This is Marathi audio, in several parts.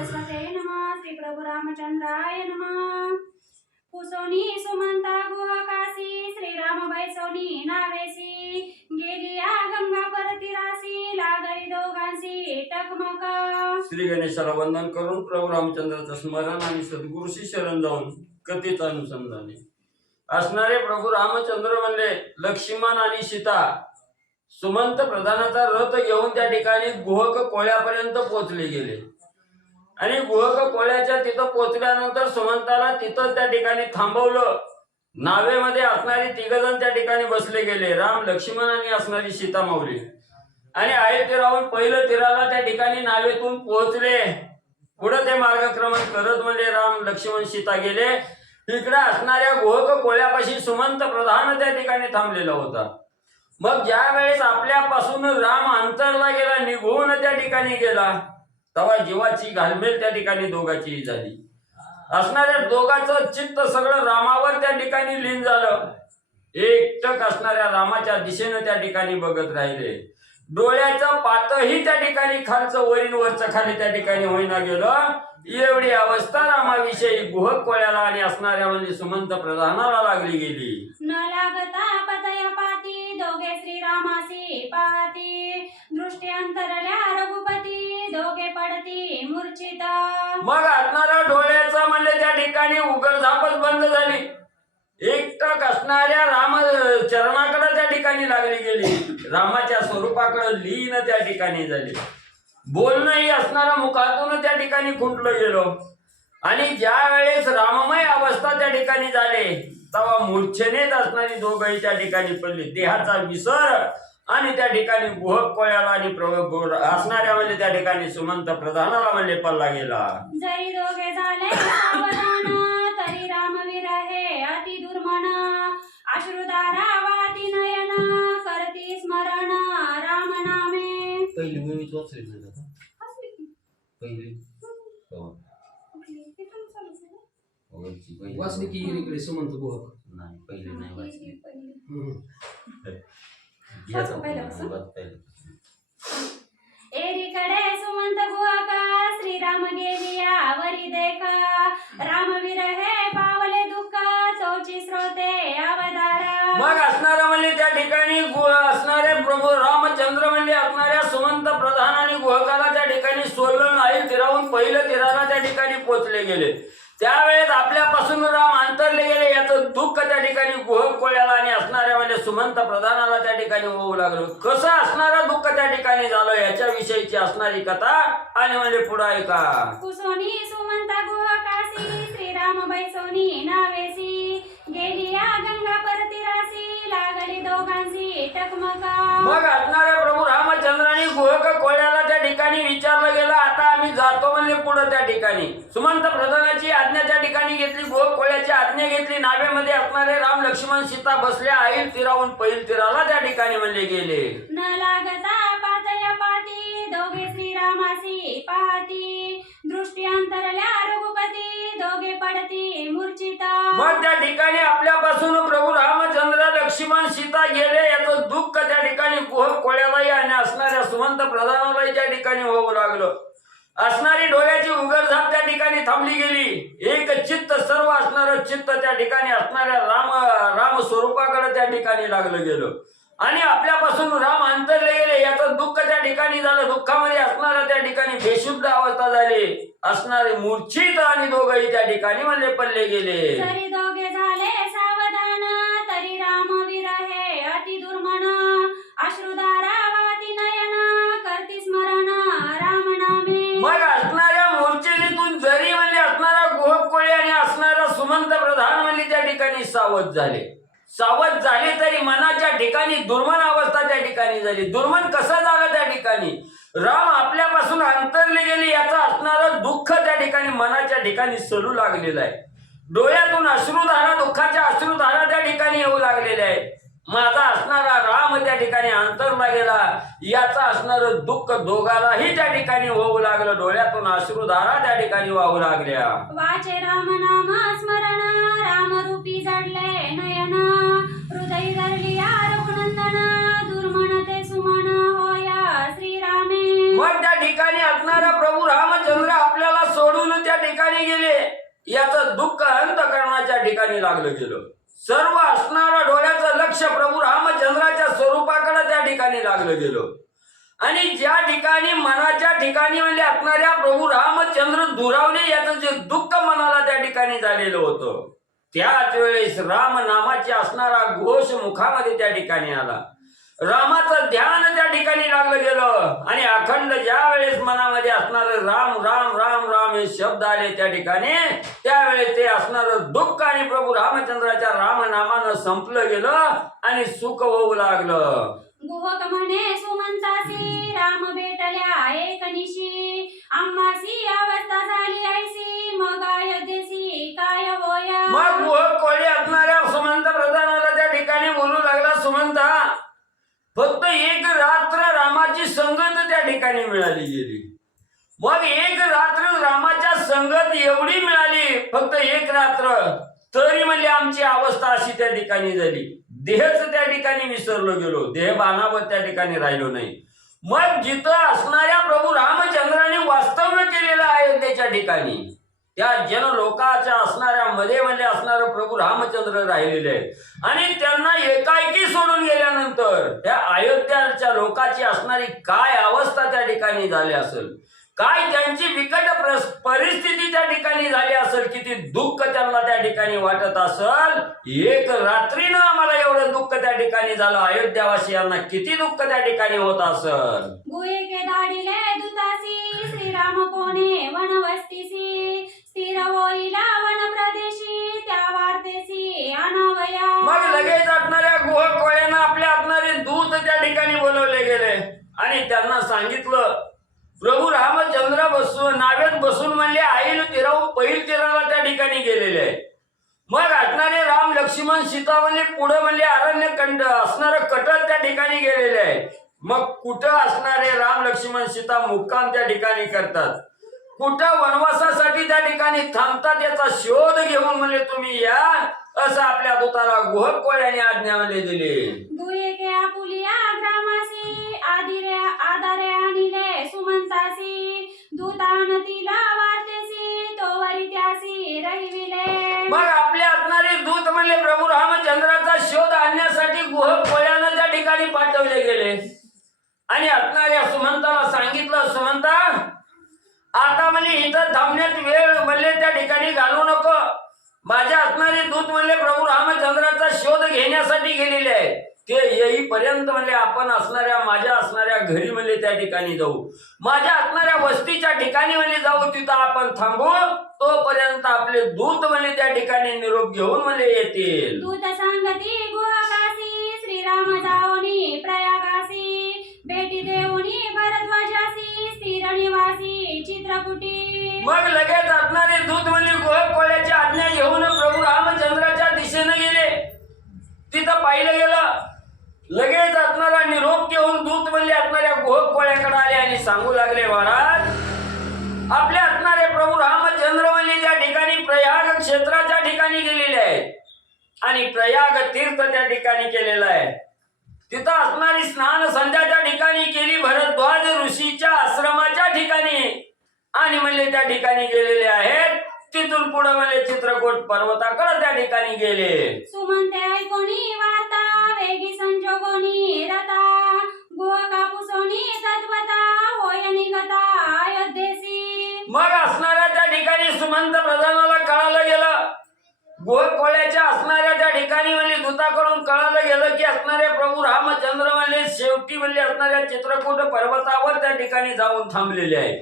सरस्वते नमः श्री प्रभु रामचंद्राय नमः। कुसोनी सुमंता गुहाकाशी श्रीराम बैसोनी नावेसी गेली या गंगा परतीरासी लागली दोघांची टकमक। श्री गणेशाला वंदन करून प्रभू रामचंद्राचं स्मरण आणि सद्गुरूशी शरण जाऊन कथेचा अनुसंधाने असणारे प्रभू रामचंद्र म्हणले लक्ष्मण आणि सीता सुमंत प्रधानाचा रथ घेऊन त्या ठिकाणी गुहक कोळ्यापर्यंत पोहोचले गेले आणि गुहक कोळ्याच्या तिथं पोहोचल्यानंतर सुमंताला तिथं त्या ठिकाणी थांबवलं। नावेमध्ये असणारी तिघजण त्या ठिकाणी बसले गेले, राम लक्ष्मण आणि असणारी सीता माऊली आणि आहे तीराहून पहिलं तीराला त्या ठिकाणी नावेतून पोहोचले। पुढे ते मार्गक्रमण करत म्हणजे राम लक्ष्मण सीता गेले। इकडे असणाऱ्या गुहक कोळ्यापाशी सुमंत प्रधान त्या ठिकाणी थांबलेला होता। मग ज्या वेळेस आपल्यापासून राम अंतरला गेला, निघून त्या ठिकाणी गेला, तेव्हा जीवाची घालमेल त्या ठिकाणी दोघांची झाली। असणाऱ्या दोघांचं चित्त सगळं रामावर त्या ठिकाणी लीन झालं। एकटक असणाऱ्या रामाच्या दिशेने त्या ठिकाणी बघत राहिले। डोळ्याचं पातही त्या ठिकाणी खालचं वरील वरचं खाली त्या ठिकाणी होईना गेलं। एवढी अवस्था रामाविषयी गुहक कोळ्याला आणि असणाऱ्या म्हणजे सुमंत प्रधानाला लागली गेली। न लागता पतया पाती दोघे श्रीरामासी पाती दृष्टी अंतरल्या रघुपती दोघे पडती मूर्छित। मग असणाऱ्या डोळ्याचं म्हणजे त्या ठिकाणी उघडझापच बंद झाली। एकटक असणाऱ्या राम चरणाकडे त्या ठिकाणी लागली गेली, रामाच्या स्वरूपाकडे लीन त्या ठिकाणी झाली। बोलणंही असणारा मुखातून त्या ठिकाणी खुंटलं गेलं आणि ज्या वेळेस राममय अवस्था त्या ठिकाणी झाले तेव्हा मूर्छेनेच असणारी दोघंही त्या ठिकाणी पडली। देहाचा विसर आणि त्या ठिकाणी गुहक कोळ्याला आणि असणाऱ्या म्हणजे त्या ठिकाणी सुमंत प्रधानाला म्हणजे पडला गेला। जरी दोघे झाले सावधान तरी रामवीर हे अति दुर्मन अश्रुधारा वाती नयन करती स्मरण राम नामे। पहिली मूवीच वाचली नाही का? पहिली वाचली की इकडे सुमंत गुहक नाही, पहिली नाही वाचली। एरीकडे सुमंत गुहाका श्रीराम गेलिया वरी देखा रामवीर हे पावले दुःख तोची श्रोते अवधारा। मग असणारा म्हणजे त्या ठिकाणी असणारे प्रभू रामचंद्र म्हणजे असणाऱ्या सुमंत प्रधान आणि गुहकाला त्या ठिकाणी सोडलं नाही, तीराहून पहिलं तीराला त्या ठिकाणी पोहोचले गेले। त्यावेळेस आपल्यापासून राम अंतरले गेले याचं दुःख त्या ठिकाणी गुहक कोळ्याला आणि असणाऱ्या म्हणजे सुमंत प्रधानाला त्या ठिकाणी होऊ लागलं। कसं असणारं दुःख त्या ठिकाणी झालं याच्या विषयीची असणारी कथा आणि म्हणजे पुढे ऐका। कुसोनी सुमंता गुहाकाशी श्रीराम बैसोनी नावेसी गेली या गंगा परतीरासी लागली दोघांची टकमक। मग असणाऱ्या प्रभू रामचंद्राने गुहक कोळ्याला त्या ठिकाणी विचारलं गेलं, आता आम्ही जातो म्हणजे पुढे त्या ठिकाणी सुमंत प्रधानाची आज्ञा त्या ठिकाणी घेतली, गुहक कोळ्याची आज्ञा घेतली। नावेमध्ये असणारे राम लक्ष्मण सीता बसल्या आईल तीराहून पहिल तीराला त्या ठिकाणी म्हणले गेले। न लागता पातया पाती दोघे श्रीरामासी पाहती दृष्टी अंतरल्या रघुपती दोघे पडती मूर्छित। मग त्या ठिकाणी आपल्यापासून प्रभू रामचंद्र लक्ष्मण सीता गेले याचं दुःख त्या ठिकाणी गुहक कोळ्यालाही आणि असणाऱ्या सुमंत प्रधानालाही त्या ठिकाणी होऊ लागलं। असणारी डोळ्याची उघडझाप त्या ठिकाणी थांबली गेली। एक चित्त सर्व असणारं चित्त त्या ठिकाणी असणाऱ्या राम स्वरूपाकडे त्या ठिकाणी लागलं गेलं आणि आपल्यापासून राम अंतरले गेले याचं दुःख त्या ठिकाणी झालं। दुःखामध्ये असणारा त्या ठिकाणी बेशुद्ध अवस्था झाली, असणारे मूर्छित आणि दोघंही त्या ठिकाणी म्हणजे पडले गेले। जरी दोघे झाले सावधान तरी रामवीर हे अति दुर्मन अश्रुधारा वाती नयन करती स्मरण राम नामे। मग असणाऱ्या मूर्छेतून जरी म्हणजे असणारा गुहक कोळी आणि असणारा सुमंत प्रधान म्हणजे त्या ठिकाणी सावध झाले तरी मनाच्या ठिकाणी दुर्मन अवस्था त्या ठिकाणी झाली। दुर्मन कसं झालं त्या ठिकाणी राम आपल्यापासून अंतरले गेले याचं असणारं दुःख त्या ठिकाणी मनाच्या ठिकाणी सरू लागलेलं आहे। डोळ्यातून अश्रुधारा दुःखाच्या अश्रुधारा त्या ठिकाणी येऊ लागलेल्या आहेत। माझा असणारा राम त्या ठिकाणी अंतरला गेला याचा असणारं दुःख दोघांनाही त्या ठिकाणी होऊ लागलं। डोळ्यातून अश्रुधारा त्या ठिकाणी वाहू लागल्या। वाचे राम नाम स्मरण राम रूपी जडले नयन हृदय धरली रघुनंदन दुर्मन ते सुमन होया श्रीरामे। मग त्या ठिकाणी असणारा प्रभू रामचंद्र आपल्याला याचं दुःख अंतःकरणाच्या ठिकाणी लागलं गेलं. सर्व असणारं डोळ्याचं लक्ष प्रभू रामचंद्राच्या स्वरूपाकडे त्या ठिकाणी लागलं गेलं. आणि ज्या ठिकाणी मनाच्या ठिकाणी म्हणजे असणाऱ्या प्रभू रामचंद्र दुरावले याचं जे दुःख मनाला त्या ठिकाणी झालेलं होतं, त्याच वेळेस राम नामाचे असणारा घोष मुखामध्ये त्या ठिकाणी आला. रामाचं ध्यान त्या ठिकाणी लागलं गेलं आणि अखंड ज्या वेळेस मनामध्ये असणार राम राम राम राम हे शब्द आले त्या ठिकाणी, त्यावेळेस ते असणारं दुःख आणि प्रभू रामचंद्राच्या रामनामानं संपलं गेलं आणि सुख होऊ लागलं. गुहक म्हणे सुमंतासी राम भेटल्या एक निशी, आम्हासी अवस्था झाली ऐसी मग अयोध्येसी काय होया. मग गुहक कोळी असणाऱ्या सुमंत प्रधानाला त्या ठिकाणी बोलू लागला, सुमंता फक्त एक रात्र रामाची संगत त्या ठिकाणी मिळाली गेली. मग एक रात्र रामाच्या संगत एवढी मिळाली, फक्त एक रात्र, तरी म्हणजे आमची अवस्था अशी त्या ठिकाणी झाली. देहच त्या ठिकाणी विसरलो गेलो, देह बाणावर त्या ठिकाणी राहिलो नाही. मग जिथं असणाऱ्या प्रभू रामचंद्राने वास्तव्य केलेलं आहे अयोध्येच्या ठिकाणी, त्या जन लोकांच्या असणाऱ्या मध्ये म्हणजे असणारे प्रभू रामचंद्र राहिलेले आहेत. आणि त्यांना एकाएकी सोडून गेल्यानंतर त्या अयोध्याच्या लोकांची असणारी काय अवस्था त्या ठिकाणी झाली असेल, काय त्यांची बिकट परिस्थिती त्या ठिकाणी झाली असेल, किती दुःख त्यांना त्या ठिकाणी वाटत असेल. एक रात्रीनं आम्हाला एवढं दुःख त्या ठिकाणी झालं, अयोध्यावासियांना किती दुःख त्या ठिकाणी होत असेल. गुहेके दाडिले दुतासी श्रीराम कोणे वनवस्तीसी, स्थिर होईला वन प्रदेशी त्या वार्तेसी अनावया. मग लगेच असणाऱ्या गुह कोळ्यांना आपल्या असणारे दूत त्या ठिकाणी बोलवले गेले आणि त्यांना सांगितलं, प्रभू रामचंद्र नावेत बसून म्हणले आईल तीराहून पैल तीराला त्या ठिकाणी गेलेले आहे. मग असणारे राम लक्ष्मण सीता म्हणले पुढे म्हणले अरण्य कंड असणारं कटक त्या ठिकाणी गेलेले आहे. मग कुठं असणारे राम लक्ष्मण सीता मुक्काम त्या ठिकाणी करतात, कुठं वनवासासाठी त्या ठिकाणी थांबतात, याचा शोध घेऊन म्हणजे तुम्ही या, असं आपल्या दूताला गुहक कोळ्याने आज्ञावले दिली. गुहेके आपुलिया ग्रामासी आधारे आणिले सुमंतासी, दूतानतीला वार्तेसी तोवरी त्यासी रहिविले. मग आपले असणारे दूत म्हणले प्रभू रामचंद्राचा शोध आणण्यासाठी गुहक कोळ्यानं त्या ठिकाणी पाठवले गेले आणि असणाऱ्या सुमंताला सांगितलं, सुमंता आता म्हणजे इथं थांबण्यात वेळ म्हणले त्या ठिकाणी घालवू नको. माझे असणारे दूत म्हणले प्रभू रामचंद्राचा शोध घेण्यासाठी गेलेले आहे, ते येईपर्यंत म्हणले आपण असणाऱ्या माझ्या असणाऱ्या घरी म्हणले त्या ठिकाणी जाऊ, माझ्या असणाऱ्या वस्तीच्या ठिकाणी म्हणले जाऊ, तिथं आपण थांबू, तोपर्यंत आपले दूत म्हणले त्या ठिकाणी निरोप घेऊन म्हणले येतील. दूत सांगती गुहकासी श्रीराम जाओनी प्रयागासी, भेटी देऊनी भरद्वाजासी स्थिर निवासी चित्रकुटी. मग लगेच असणारे दूत म्हणले गुहक कोळ्याची आज्ञा घेऊन प्रभू रामचंद्राच्या दिशेने गेले. तिथं पाहिलं गेलं, लगेच असणारा निरोप घेऊन दूत म्हणले असणाऱ्या गुहक कोळ्याकडे आले आणि सांगू लागले, महाराज आपले असणारे प्रभू रामचंद्र म्हणले त्या ठिकाणी प्रयाग क्षेत्राच्या ठिकाणी गेलेले आहेत आणि प्रयाग तीर्थ त्या ठिकाणी केलेलं आहे. तिथं असणारी स्नान संध्याच्या ठिकाणी केली भरद्वाज ऋषीच्या आश्रमाच्या ठिकाणी आणि म्हणले त्या ठिकाणी गेलेले आहेत. तिथून पुढे म्हणले चित्रकूट पर्वताकडे त्या ठिकाणी गेले. सुमंते ऐकोनी वार्ता वेगी संजोगोनी रता, गुह कापुसोनी तत्वता होय निगता अयोध्येसी. मग असणाऱ्या त्या ठिकाणी सुमंत प्रधानाला कळालं गेलं, गुहक कोळ्याच्या असणाऱ्या त्या ठिकाणी म्हणजे दूताकडून कळालं गेलं की असणारे प्रभू रामचंद्र म्हणले शेवटी म्हणले असणाऱ्या चित्रकूट पर्वतावर त्या ठिकाणी जाऊन थांबलेले आहे.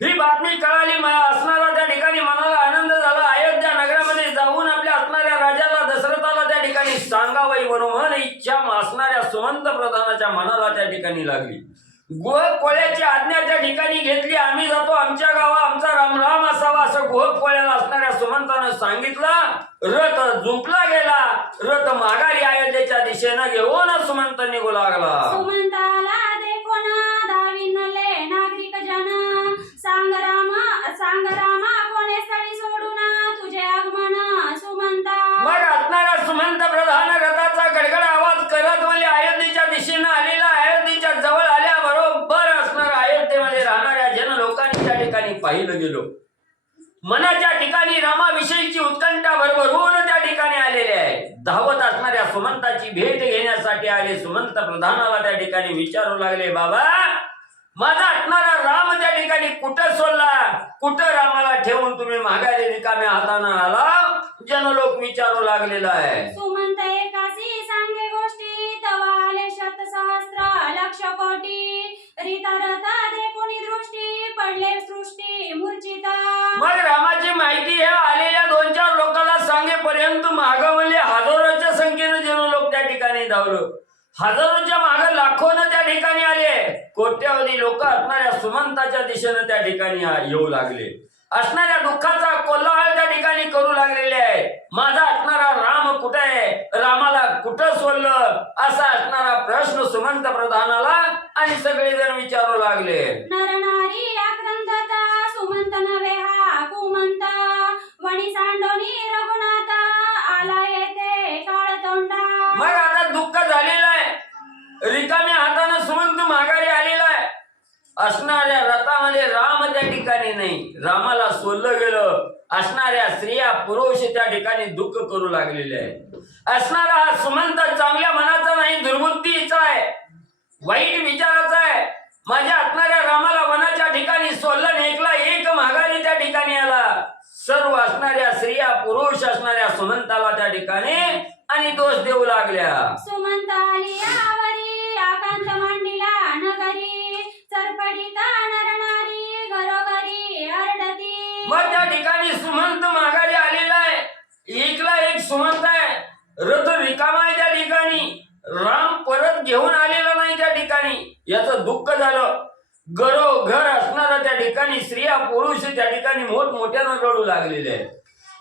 ही बातमी कळाली, असणारा त्या ठिकाणी मनाला आनंद झाला. अयोध्या नगरामध्ये जाऊन आपल्या असणाऱ्या राजाला दशरथाला त्या ठिकाणी सांगावं म्हणून इच्छा असणाऱ्या सुमंत प्रधानाच्या मनाला त्या ठिकाणी लागली. गुहक कोळ्याची आज्ञा त्या ठिकाणी घेतली, आम्ही जातो आमच्या गावा, आमचा राम राम असावा असं गुहक कोळ्याला असणाऱ्या सुमंतानं सांगितलं. रथ जुंपला गेला, रथ माघारी अयोध्येच्या दिशेनं घेऊन सुमंत निघू लागला. सुमंताला देखोन दाविनले नागरिक जन, सांग रामा कोणे स्थळी सोडून तुझे आगमन सुमंता. मग असणारा सुमंत प्रधान रथाचा गडगड आवाज करत म्हणजे अयोध्येच्या दिशेनं आलेला. अयोध्येच्या जवळ आल्याबरोबर असणाऱ्या अयोध्येमध्ये राहणाऱ्या जन लोकांनी त्या ठिकाणी पाहिलं गेलो. मनाच्या ठिकाणी रामाविषयीची उत्कंठा भरभरून त्या ठिकाणी आलेली आहे. धावत असणाऱ्या सुमंताची भेट घेण्यासाठी आले. सुमंत प्रधानाला त्या ठिकाणी विचारू लागले, बाबा माझा असणारा राम त्या ठिकाणी कुठं सोडला, कुठं रामाला ठेवून तुम्ही माघारी रिकाम्या हाताने आला, जनलोक विचारू लागलेला आहे. सुमंत एकासी सांगे गोष्टी, तवा आले शत सहस्त्र लक्ष कोटी, रितारता देखुनी दृष्टी, पडले सृष्टी मूर्छिता. मग रामाची माहिती ह्या आलेल्या 2-4 लोकांना सांगेपर्यंत माग म्हणजे हजारोच्या संख्येनं जनलोक त्या ठिकाणी धावलं. हजारोच्या मागे लाखोनं त्या ठिकाणी आले. कोट्यावधी लोक असणाऱ्या सुमंताच्या दिशेनं त्या ठिकाणी येऊ लागले. असणाऱ्या दुःखाचा कोलाहल त्या ठिकाणी करू लागलेले आहे. माझा असणारा राम कुठे आहे, रामाला कुठं सोडलं, असा असणारा प्रश्न सुमंत प्रधानाला आणि सगळेजण विचारू लागले. नरनारी आक्रंदता, सुमंत नवे हा कुमंत, वणी सांडोनी रघुनाथा, आला येते काळ तोंडा. मग आता दुःख झालेलं आहे. रिकाम्या हाताने सुमंत माघारी आलेला आहे. असणाऱ्या रथामध्ये राम त्या ठिकाणी नाही, रामाला सोडलं गेलं. असणाऱ्या स्त्रिया पुरुष त्या ठिकाणी दुःख करू लागलेले आहे. असणारा हा सुमंत चांगल्या मनाचा नाही, दुर्बुद्धीचा आहे, वाईट विचाराचा आहे. माझ्या असणाऱ्या रामाला वनाच्या ठिकाणी सोडलं, एकला एक माघारी त्या ठिकाणी आला. सर्व असणाऱ्या स्त्रिया पुरुष असणाऱ्या सुमंताला त्या ठिकाणी आणि दोष देऊ लागल्या. सुमंत आली यावरी, आकांत मांडिला नगरी, चरपडीता नरनारी, घरोघरी आरडती. मग त्या ठिकाणी सुमंत माघारी आलेला आहे. एकला एक सुमंत आहे, रथ रिकामा आहे त्या ठिकाणी. राम परत घेऊन आलेला नाही त्या ठिकाणी. याचं दुःख झालं. घरोघर असणारा त्या ठिकाणी स्त्रिया पुरुष त्या ठिकाणी मोठमोठ्यानं रडू लागलेले आहे.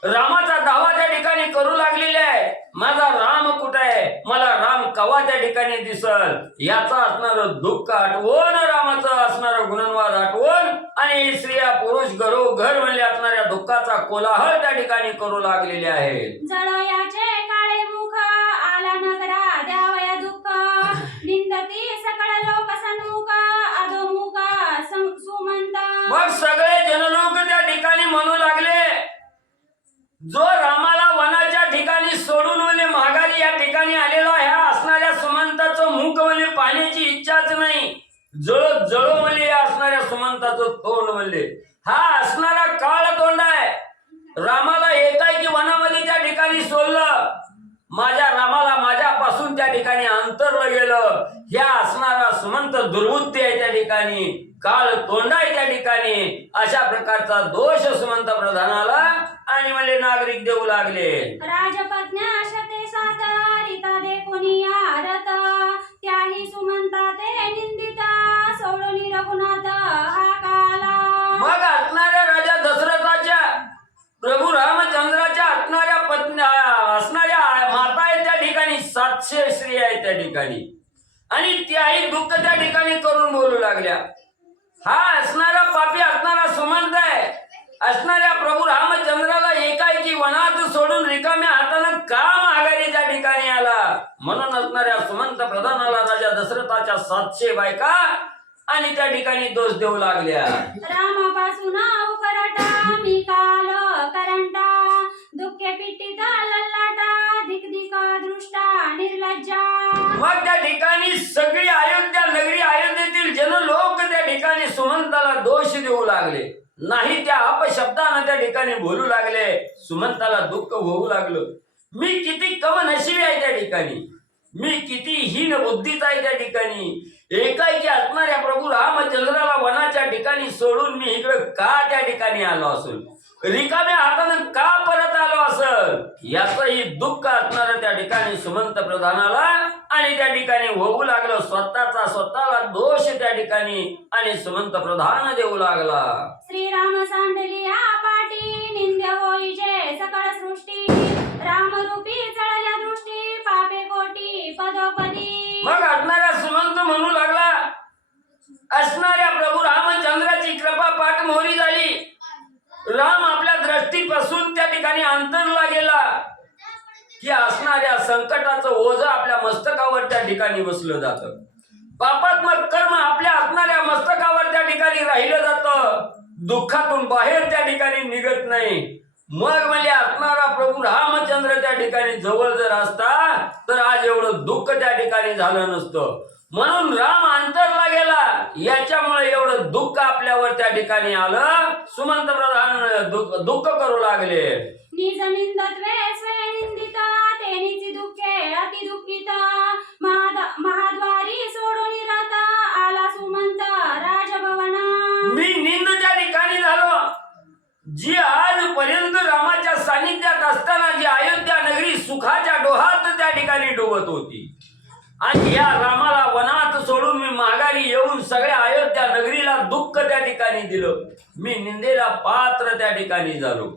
रामाचा दावा त्या ठिकाणी करू लागलेला आहे. माझा राम कुठे आहे, मला राम कवा त्या ठिकाणी दिसल, याचा असणारं दुःख आठवून, रामाचं असणारं गुणवाद आठवून आणि स्त्रिया पुरुष घरोघर म्हणले असणाऱ्या दुःखाचा कोलाहल त्या ठिकाणी करू लागलेले आहेत. जळयाचे काळे मुख, आला नगरा द्यावया दुःख, निंदती सकळ लोक सन्मुख, अधोमुख सुमंत. मग सगळे जनलोक त्या ठिकाणी म्हणू लागले, जो रामाला वनाच्या ठिकाणी सोडून म्हणजे माघारी या ठिकाणी आलेला ह्या असणाऱ्या सुमंताचं मुख म्हणजे पाण्याची इच्छाच नाही, जळो जळो म्हणजे या असणाऱ्या सुमंताचं तोंड म्हणजे हा असणारा काळ तोंड आहे. रामाला एकाएकी वनामध्ये त्या ठिकाणी सोडलं, माझ्या रामाला माझ्यापासून त्या ठिकाणी अंतरलं गेलं. ह्या असणारा सुमंत दुर्बुद्धी आहे त्या ठिकाणी, काळ तोंड आहे त्या ठिकाणी. अशा प्रकारचा दोष सुमंत प्रधानाला आणि म्हणजे नागरिक देऊ लागले. राजपत्न्या शते सात, रिता देखुनी आरत, त्याही सुमंता ते निंदिता, सोडून रघुनाथ हा काला. मग असणाऱ्या राजा दशरथाच्या प्रभू रामचंद्राच्या असणाऱ्या पत्नी असणाऱ्या माता आहेत त्या ठिकाणी, 700 स्त्री आहेत त्या ठिकाणी आणि त्याही दुःख त्या ठिकाणी करून बोलू लागल्या. हा असणारा पापी असणारा सुमंत आहे. असणाऱ्या प्रभू रामचंद्राला एकाएकी वनात सोडून रिकाम्या हातानं का माघारी त्या ठिकाणी आला, म्हणून असणाऱ्या सुमंत प्रधानाला राजा दशरथाच्या 700 बायका आणि त्या ठिकाणी दोष देऊ लागल्या. रामापासून उकरटा, मी काल करंटा, दुःखे पिट्टीता लल्लाटा, दिकदिका दृष्टा निर्लज्जा. मग त्या ठिकाणी सगळी अयोध्या नगरी, अयोध्येतील जनलोक त्या ठिकाणी सुमंताला दोष देऊ लागले. नाही त्या अपशब्दानं त्या ठिकाणी बोलू लागले. सुमंताला दुःख होऊ लागलं. मी किती कम नशिबी आहे त्या ठिकाणी, मी किती हीन बुद्धीचा आहे त्या ठिकाणी. एकाएकी असणाऱ्या प्रभू रामचंद्राला वनाच्या ठिकाणी सोडून मी इकडे का त्या ठिकाणी आलो असेल, रिकाम्या हातानं का परत आलो असेल, याचंही दुःख असणारं त्या ठिकाणी सुमंत प्रधानाला आणि त्या ठिकाणी होऊ लागलं. स्वतःला दोष त्या ठिकाणी आणि सुमंत प्रधान देऊ लागला. श्रीराम सांडली पाटी, निंद्य होईचे सकळ सृष्टी, रामरूपी चळल्या दृष्टी, पापे कोटी पदोपदी. मग असणाऱ्या सुमंत म्हणू लागला, असणाऱ्या प्रभू रामचंद्राची कृपा पाठ मोहरी झाली. राम आपल्या दृष्टीपासून त्या ठिकाणी अंतरला गेला की असणाऱ्या संकटाचं ओझं आपल्या मस्तकावर त्या ठिकाणी बसलं जातं. पापात्मक कर्म आपल्या असणाऱ्या मस्तकावर त्या ठिकाणी राहिलं जातं. दुःखातून बाहेर त्या ठिकाणी निघत नाही. मग म्हणजे असणारा प्रभू रामचंद्र त्या ठिकाणी जवळ जर असता तर आज एवढं दुःख त्या ठिकाणी झालं नसतं. म्हणून राम अंतरला गेला, याच्यामुळे एवढं दुःख आपल्यावर त्या ठिकाणी आलं. सुमंत प्रधान दुःख करू लागले. निज निंदत्वे स्वे निंदिता तेनीची दुःखे अति दुःखिता महाद्वारी सोडून राहता आला सुमंत राजभवना. मी निंद त्या ठिकाणी झालो. जी आजपर्यंत रामाच्या सानिध्यात असताना जी अयोध्या नगरी सुखाच्या डोहात त्या ठिकाणी डोबत होती आणि या रामाला वनात सोडून मी माघारी येऊन सगळ्या अयोध्या नगरीला दुःख त्या ठिकाणी दिलं. मी निंदेला पात्र त्या ठिकाणी झालो.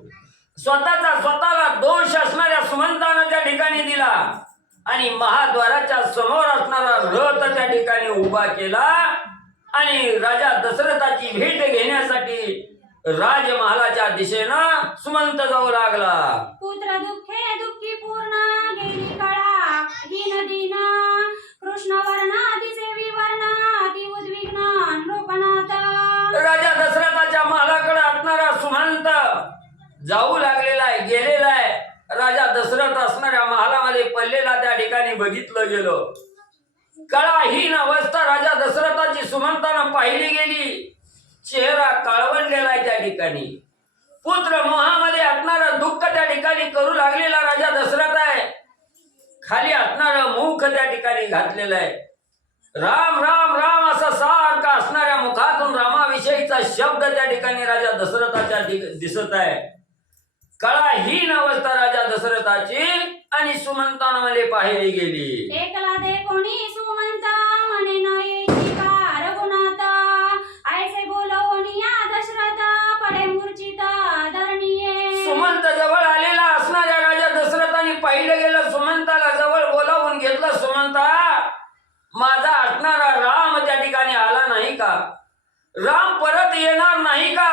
स्वतःला दोष असणाऱ्या सुमंतानं त्या ठिकाणी दिला आणि महाद्वाराच्या समोर असणारा रथ त्या ठिकाणी उभा केला आणि राजा दशरथाची भेट घेण्यासाठी राजमहालाच्या दिशेनं सुमंत जाऊ लागला. पुत्र दुःखे दुःखी पूर्ण गेली कळा ही नदीना कृष्ण वर्णा दिसे विवर्णा अति उद्विग्न नृपनाथ. राजा दशरथाच्या महालाकडे असणारा सुमंत जाऊ लागलेला आहे, गेलेला आहे. राजा दशरथ असणाऱ्या महालामध्ये पडलेला त्या ठिकाणी बघितलं गेलं. कळाहीन अवस्था राजा दशरथाची सुमंतानं पाहिली गेली. चेहरा काळवंडलेला आहे त्या ठिकाणी. पुत्र मोहामध्ये असणारं दुःख त्या ठिकाणी करू लागलेला राजा दशरथ आहे. खाली असणारं मुख त्या ठिकाणी घातलेलं आहे. राम राम राम असा सारखा असणाऱ्या मुखातून रामाविषयीचा शब्द त्या ठिकाणी राजा दशरथाच्या दिसत आहे. कळाहीन अवस्था राजा दशरथाची आणि सुमंतांमध्ये पाहिली गेली. एकला दे कोणी सुमंत म्हणे न येई का रघुनाथ ऐसे बोलवनिया दशरथ पडे मूर्छित धरणीये. सुमंत जवळ आलेला असणाऱ्या राजा दशरथाने पाहिलं गेलं. सुमंताला जवळ बोलावून घेतलं. सुमंता, माझा असणारा राम त्या ठिकाणी आला नाही का? राम परत येणार नाही का?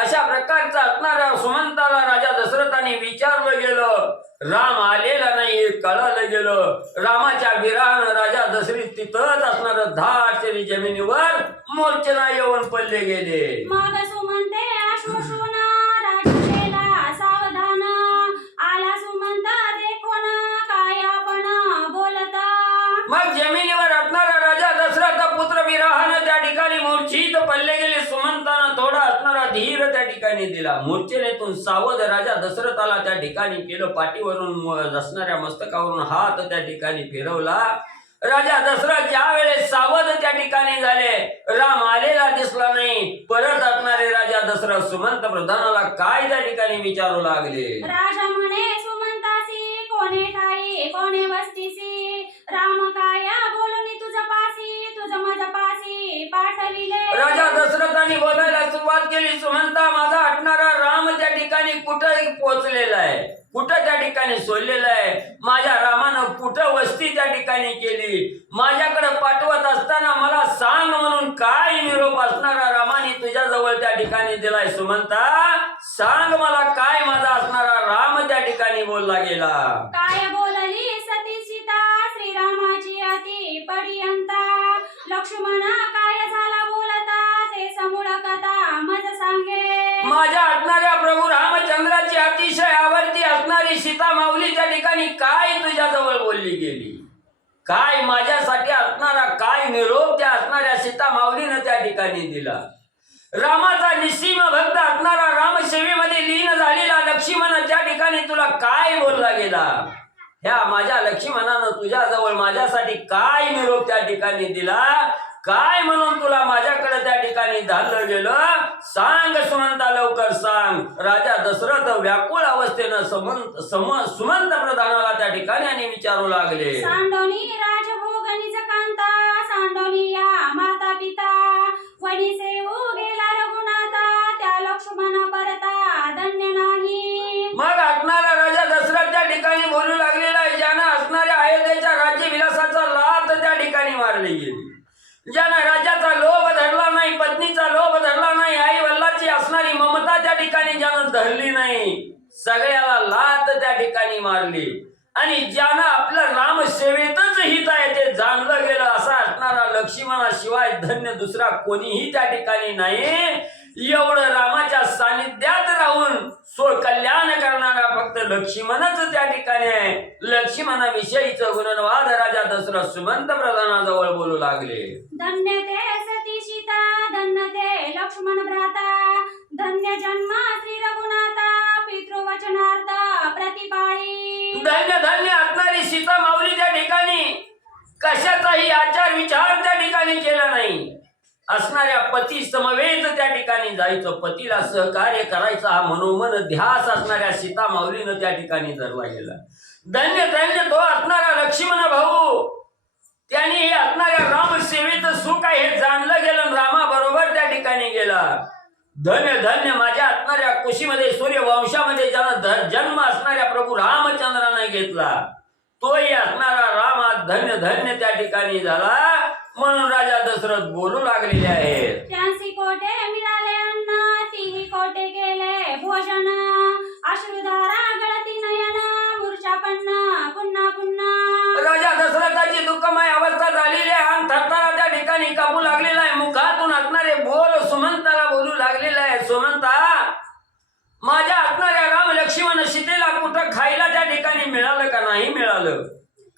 अशा प्रकारचा असणाऱ्या सुमंताला राजा दशरथाने विचारलं गेलं. राम आलेला नाही कळलं गेलं. रामाच्या विरहानं राजा दशरथ तिथंच असणार धाडशेरी जमिनीवर मूर्छना येऊन पडले गेले. मग सुमंते अश्रुशून राजूला सावधान आला सुमंत देखोन काय आपण बोलता. मग जमिनीवर असणारा राजा दशरथ पुत्र विरहानं त्या ठिकाणी मूर्छित पडले गेले. सुमंतानं थोडा असणारा धीर त्या ठिकाणी दिला. मूर्छेनेतून सावध राजा दशरथाला त्या ठिकाणी केलं. पाठीवरून असणाऱ्या मस्तकावरून हात त्या ठिकाणी फिरवला. राजा दशरथ ज्या वेळेस सावध त्या ठिकाणी झाले, राम आलेला दिसला नाही. परत असणारे राजा दशरथ सुमंत प्रधानाला काय त्या ठिकाणी विचारू लागले. राजा म्हणे सुमंतासी कोणे ठाई कोणे वस्तीसी राम काया बोलूनी तुझ पासी तुझ माझ पासी पाठविले. राजा दशरथाने बोलायला सुरुवात केली. सुमंता, माझा हटणारा राम त्या ठिकाणी कुठं पोहोचलेला आहे, कुठं त्या ठिकाणी सोडलेला आहे. माझ्या रामानं कुठं वस्ती त्या ठिकाणी केली. माझ्याकडे पाठवत असताना मला सांग म्हणून काय निरोप असणारा रामाने तुझ्या जवळ त्या ठिकाणी दिलाय. सुमंता, सांग मला काय माझा असणारा राम त्या ठिकाणी बोलला गेला. काय बोलली सती सीता श्रीरामाची अति पर्यंता लक्ष्मणा काय झाला बोलता ते समूळ कथा मज सांगे. माझ्या असणाऱ्या प्रभू रामचंद्राची अतिशय आवडती असणारी सीता माऊली त्या ठिकाणी काय तुझ्या जवळ बोलली गेली. काय माझ्यासाठी असणारा काय निरोप त्या असणाऱ्या सीता माऊलीनं त्या ठिकाणी दिला. रामाचा निस्सीम भक्त असणारा रामसेवेमध्ये लीन झालेला लक्ष्मण त्या ठिकाणी तुला काय बोलला गेला. ह्या माझ्या लक्ष्मणानं तुझ्या जवळ माझ्यासाठी काय निरोप त्या ठिकाणी दिला. काय म्हणून तुला माझ्याकडे त्या ठिकाणी धाडलं गेलं. सांग सुमंता, लवकर सांग. राजा दशरथ व्याकुळ अवस्थेनं सुमंत प्रधानाला त्या ठिकाणी आणि विचारू लागले. सांडोनी राजभोगनीच कांता सांडोनी या माता पिता वनी सेवू गेला रघुनाथा त्या लक्ष्मण परता धन्य नाही. मग असणारा राजा दशरथ त्या ठिकाणी बोलू लागलेला आहे. ज्यानं असणाऱ्या अयोध्येच्या राज्य विलासाचा लाथ त्या ठिकाणी मारली गेली. ज्यानं राज्याचा लोभ धरला नाही, पत्नीचा लोभ धरला नाही, आई वडिलांची असणारी ममता त्या ठिकाणी ज्यानं धरली नाही, सगळ्याला लाथ त्या ठिकाणी मारली. आणि ज्यानं आपलं राम सेवेतच हित आहे ते जाणलं गेलं असा असणारा लक्ष्मणाशिवाय धन्य दुसरा कोणीही त्या ठिकाणी नाही. एवढं रामाच्या सानिध्यात राहून कल्याण करणारा फक्त लक्ष्मणच त्या ठिकाणी आहे. लक्ष्मणाविषयीचं गुणवाद राजा दशरथ सुमंत प्रधानाजवळ बोलू लागले. धन्य ते सती सीता, धन्य ते लक्ष्मण भ्राता, धन्य जन्म श्री रघुनाथा, पितृवचनार्थ प्रतिपाळी. धन्य धन्य असणारी सीता माऊली त्या ठिकाणी कशाचाही आचार विचार त्या ठिकाणी केला नाही. असणाऱ्या पती समवेत त्या ठिकाणी जायचं, पतीला सहकार्य करायचा हा मनोमन ध्यास असणाऱ्या सीता माऊलीनं त्या ठिकाणी धरला गेला. धन्य धन्य तो असणारा लक्ष्मण भाऊ, त्यांनी हे असणाऱ्या रामसेवेचं सुख आहे हे जाणलं गेलं, रामाबरोबर त्या ठिकाणी गेला. धन्य धन्य माझ्या असणाऱ्या कुशीमध्ये सूर्यवंशामध्ये ज्याला जन्म असणाऱ्या प्रभू रामचंद्राने घेतला, तोही असणारा राम आज धन्य धन्य त्या ठिकाणी झाला. म्हणून राजा दशरथ बोलू लागलेले आहेत. 83 कोटे मिळाले अन्न, 3 कोटे केले भोजन, अश्रुधारा गळती नयन, मूर्छा पडणं पुन्हा पुन्हा. राजा दशरथाची दुःखमय अवस्था झालेली आहे आणि थरथरा त्या ठिकाणी कापू लागलेला आहे. मुखातून असणारे बोल सुमंताला बोलू लागलेला आहे. सुमंता, माझ्या असणाऱ्या राम लक्ष्मण सीतेला कुठं खायला त्या ठिकाणी मिळालं का नाही मिळालं?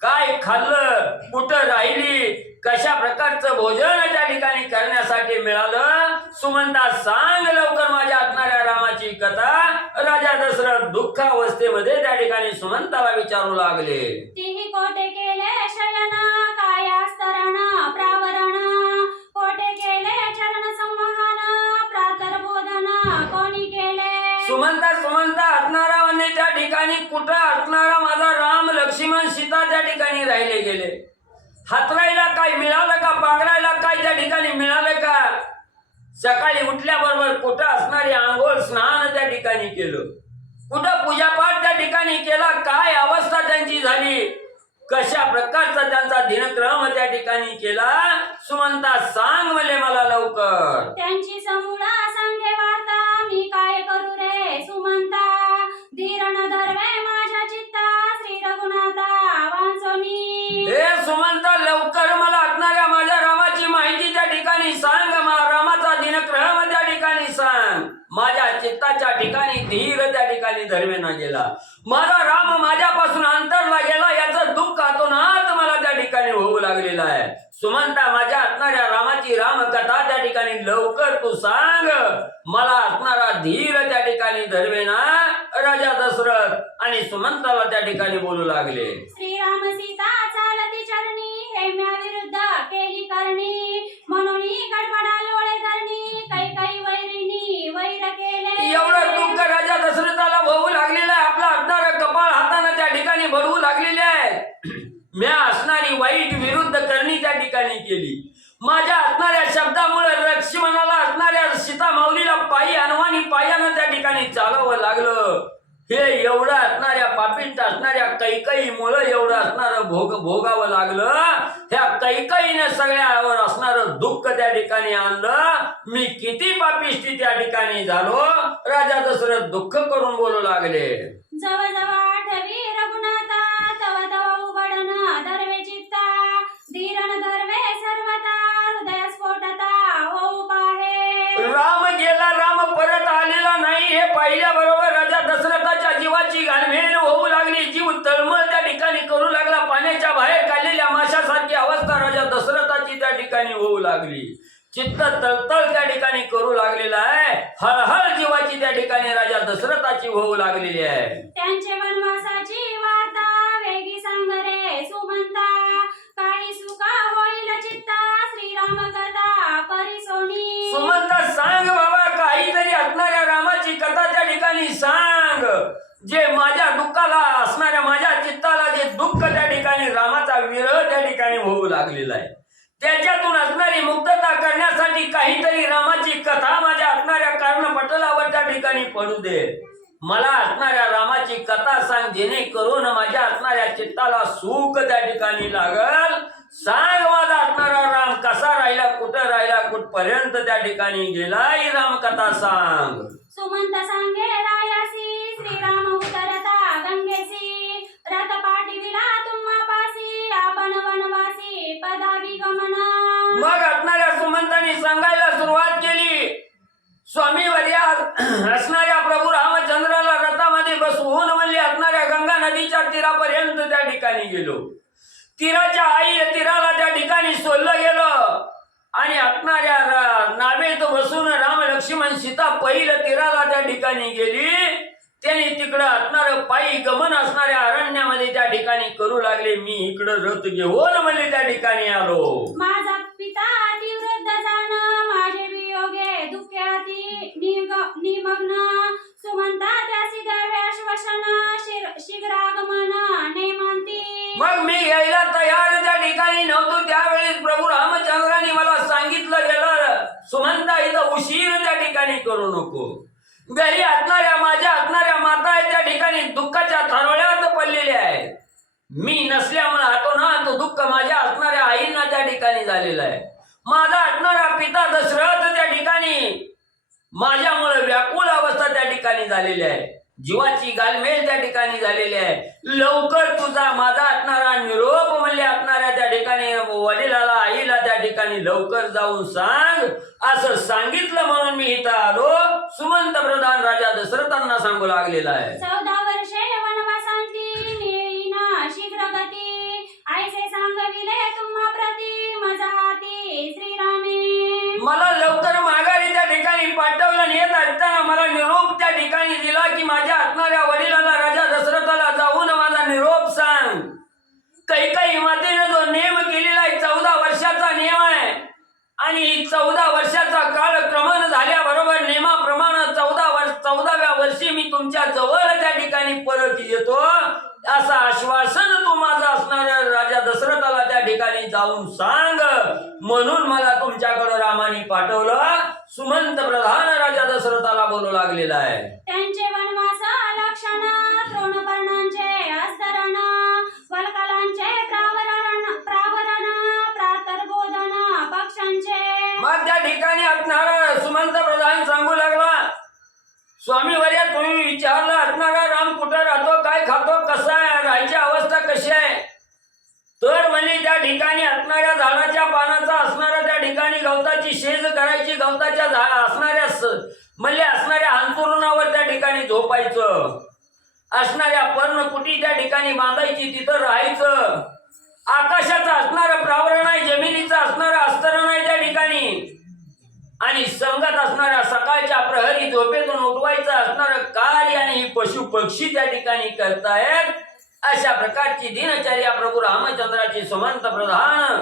काय खाल्लं, कुठं राहिली, कशा प्रकारचं भोजन त्या ठिकाणी करण्यासाठी मिळालं? सुमंता सांग लवकर माझ्या असणाऱ्या रामाची कथा. राजा दशरथ दुःखावस्थेमध्ये त्या ठिकाणी सुमंताला विचारू लागले. 3 कोटे केले शयन, कायास्तरण प्रावरण, कोटे केले चरण संवहन, प्रातर्बोधन कोणी केले. सुमंता सुमंता असणारा म्हणजे त्या ठिकाणी कुठं असणारा माझा राम लक्ष्मण सीता त्या ठिकाणी राहिले गेले? हातरायला काय मिळालं का? पांघरायला काय त्या ठिकाणी मिळालं का? सकाळी उठल्याबरोबर कुठं असणारी आंघोळ स्नान त्या ठिकाणी केलं? कुठं पूजापाठ त्या ठिकाणी केला? काय अवस्था त्यांची झाली? कशा प्रकारचा त्यांचा दिनक्रम त्या ठिकाणी केला? सुमंता सांग मला लवकर. त्यांची समूळ सांगे वार्ता, मी काय करू रे सुमंता, धीर न धरवे माझ्या चित्ता, श्री रघुनाथा वांचोनी. हे सुमंता, लवकर मला असणाऱ्या माझ्या रामाची माहिती त्या ठिकाणी सांग. रामाचा दिनक्रम त्या ठिकाणी सांग. माझ्या चित्ताच्या ठिकाणी धीर त्या ठिकाणी धर्मेना गेला. माझा राम माझ्यापासून अंतरला गेला, याचं दुःख अतोनात मला त्या ठिकाणी होऊ लागलेलं आहे. सुमंता, माझ्या असणाऱ्या रामाची रामकथा त्या ठिकाणी लवकर तू सांग. मला असणारा धीर त्या ठिकाणी धर्मेना राजा दशरथ आणि सुमंताला त्या ठिकाणी बोलू लागले. श्रीराम सीता चालती चरणी, हेम्या विरुद्ध केली करणी, म्हणून गडबडा लोळे धरणी, काही वैरिणी वैर केले. एवढं दुःख राजा दशरथाला होऊ लागलेलं आहे. आपला असणारं कपाळ हाताने त्या ठिकाणी भरवू लागलेले आहे. म्या असणारी वाईट विरुद्ध करणी त्या ठिकाणी केली. माझ्या असणाऱ्या शब्दामुळे लक्ष्मणाला असणाऱ्या सीता माऊलीला पायी अनवाणी पायानं त्या ठिकाणी चालवं लागलं. हे एवढं असणाऱ्या पापिष्ट असणाऱ्या कैकईमुळं एवढं असणारं भोगावं लागलं. ह्या कैकईने सगळ्यावर असणारं दुःख त्या ठिकाणी आणलं. मी किती पापिष्टी त्या ठिकाणी झालो. राजा दशरथ दुःख करून बोलू लागले. जवळ जवळ आठवी रघुनाथा, तव तव उघडन धरवे चित्ता, धीरन धरवे सर्वता, हृदय स्फोटता होऊ पाहे. राम गेला, राम परत आलेला नाही हे पाहिल्याबरोबर राजा दशरथाच्या जीवाची घालमेल होऊ लागली. जीव तळमळ त्या ठिकाणी करू लागला. पाण्याच्या बाहेर काढलेल्या माशासारखी अवस्था राजा दशरथाची त्या ठिकाणी होऊ लागली. चित्त तळतळ त्या ठिकाणी करू लागलेला आहे. हळहळ जीवाची त्या ठिकाणी राजा दशरथाची होऊ लागलेली आहे. त्यांचे वनवासाची वार्ता वेगी सांग रे सुमंता, काही सुका होईल चित्ता, श्रीराम कथा परिसोनी. सुमंता सांग बाबा, काहीतरी असणाऱ्या रामाची कथा त्या ठिकाणी सांग. जे माझ्या दुःखाला असणाऱ्या माझ्या चित्ताला जे दुःख त्या ठिकाणी रामाचा विरह त्या ठिकाणी होऊ लागलेला आहे, त्याच्यातून असणारी मुक्तता करण्यासाठी काहीतरी रामाची कथा माझ्या असणाऱ्या कर्णपटलावर त्या ठिकाणी पडू दे. मला असणाऱ्या रामाची कथा सांग, जेणेकरून माझ्या असणाऱ्या चित्ताला सुख त्या ठिकाणी लागल. सांग माझा असणारा राम कसा राहिला, कुठं राहिला, कुठपर्यंत त्या ठिकाणी गेला, ही रामकथा सांग. सुमंत सांगे रायासी, श्रीराम उतरता गंगेसी, रथ पाठविला तुम्हा पासी, आपण वनवासी पदावी गमन. मग असणाऱ्या सुमंतांनी सांगायला सुरुवात केली. स्वामी नदीच्या तीरापर्यंत त्या ठिकाणी गेलो. तीराला त्या ठिकाणी सोडलं गेलं आणि असणाऱ्या नावेत बसून राम लक्ष्मण सीता पहिलं तीराला त्या ठिकाणी गेली. त्यांनी तिकडं असणार पायी गमन असणाऱ्या अरण्यामध्ये त्या ठिकाणी करू लागले. मी इकडं रथ घेऊन म्हणजे त्या ठिकाणी आलो. माझा पिता अतिवृद्ध जाण, माझे वियोगे दुःख्याती निमग्न, सुमंता त्यासी द्यावे आश्वासन, शीघ्रागमन नेमंती. मग मी यायला तयार त्या ठिकाणी नव्हतो. त्यावेळेस प्रभू रामचंद्रांनी मला सांगितलं गेलं, सुमंता इथं उशीर त्या ठिकाणी करू नको. घरी असणाऱ्या माता आहेत त्या ठिकाणी दुःखाच्या थारोळ्यात पडलेल्या आहेत. मी नसल्यामुळे हातोनात दुःख माझ्या असणाऱ्या आईंना त्या ठिकाणी झालेलं आहे. माझा असणारा पिता दशरथ त्या ठिकाणी माझ्यामुळे व्याकुळ अवस्था त्या ठिकाणी झालेली आहे. जीवाची गालमेल त्या ठिकाणी झालेली आहे. लवकर तुझा माझा असणारा निरोप म्हणले असणाऱ्या त्या ठिकाणी वडिलाला आईला त्या ठिकाणी लवकर जाऊन सांग असं सांगितलं म्हणून मी इथं आलो. सुमंत प्रधान राजा दशरथांना सांगू लागलेला आहे. 14 वर्षे वनवासांती नेईना शीघ्र गती, ऐसे सांगविले तुम्हा प्रति मजाती श्रीरामे. मला लवकर माघारी त्या ठिकाणी पाठवलं. येत असताना मला निरोप त्या ठिकाणी दिला की माझ्या असणाऱ्या वडिलाला राजा दशरथाला जाऊन माझा निरोप सांग. कैकेयी मातेने जो नेम केलेला आहे 14 वर्षाचा नियम आहे आणि 14 वर्षाचा कालक्रमण झाल्याबरोबर नेमाप्रमाणे 14व्या वर्षी मी तुमच्या जवळ त्या ठिकाणी परत येतो असं आश्वासन तू माझा असणाऱ्या राजा दशरथाला त्या ठिकाणी जाऊन सांग. म्हणून मला तुमच्याकडे रामाने पाठवलं. सुमंत प्रधान राजा दशरथाला बोलू लागलेला आहे. त्यांचे वनवास लक्षण, तृणपर्णांचे अस्तरण, वल्कलांचे प्रावरण, प्रातर्बोधन पक्षांचे. मग त्या ठिकाणी असणारा सुमंत प्रधान सांगू लागला, स्वामी वर्या तुम्ही विचारलं असणारा राम कुठं राहतो, काय खातो, कसा आहे, राहायची अवस्था कशी आहे. तर म्हणजे त्या ठिकाणी असणाऱ्या झाडाच्या पानाचा असणारा त्या ठिकाणी गवताची शेज करायची, गवताच्या असणाऱ्या अंतरुणावर त्या ठिकाणी झोपायचं, असणाऱ्या पर्णकुटी त्या ठिकाणी बांधायची, तिथं राहायचं. आकाशाचं असणारं प्रावरण आहे, जमिनीचं असणारं अस्तरण आहे त्या ठिकाणी आणि संगत असणाऱ्या सकाळच्या प्रहरी झोपेतून उठवायचं असणारं कार्य आणि ही पशु पक्षी त्या ठिकाणी करतायत. अशा प्रकारची दिनचर्या प्रभू रामचंद्राची सुमंत प्रधान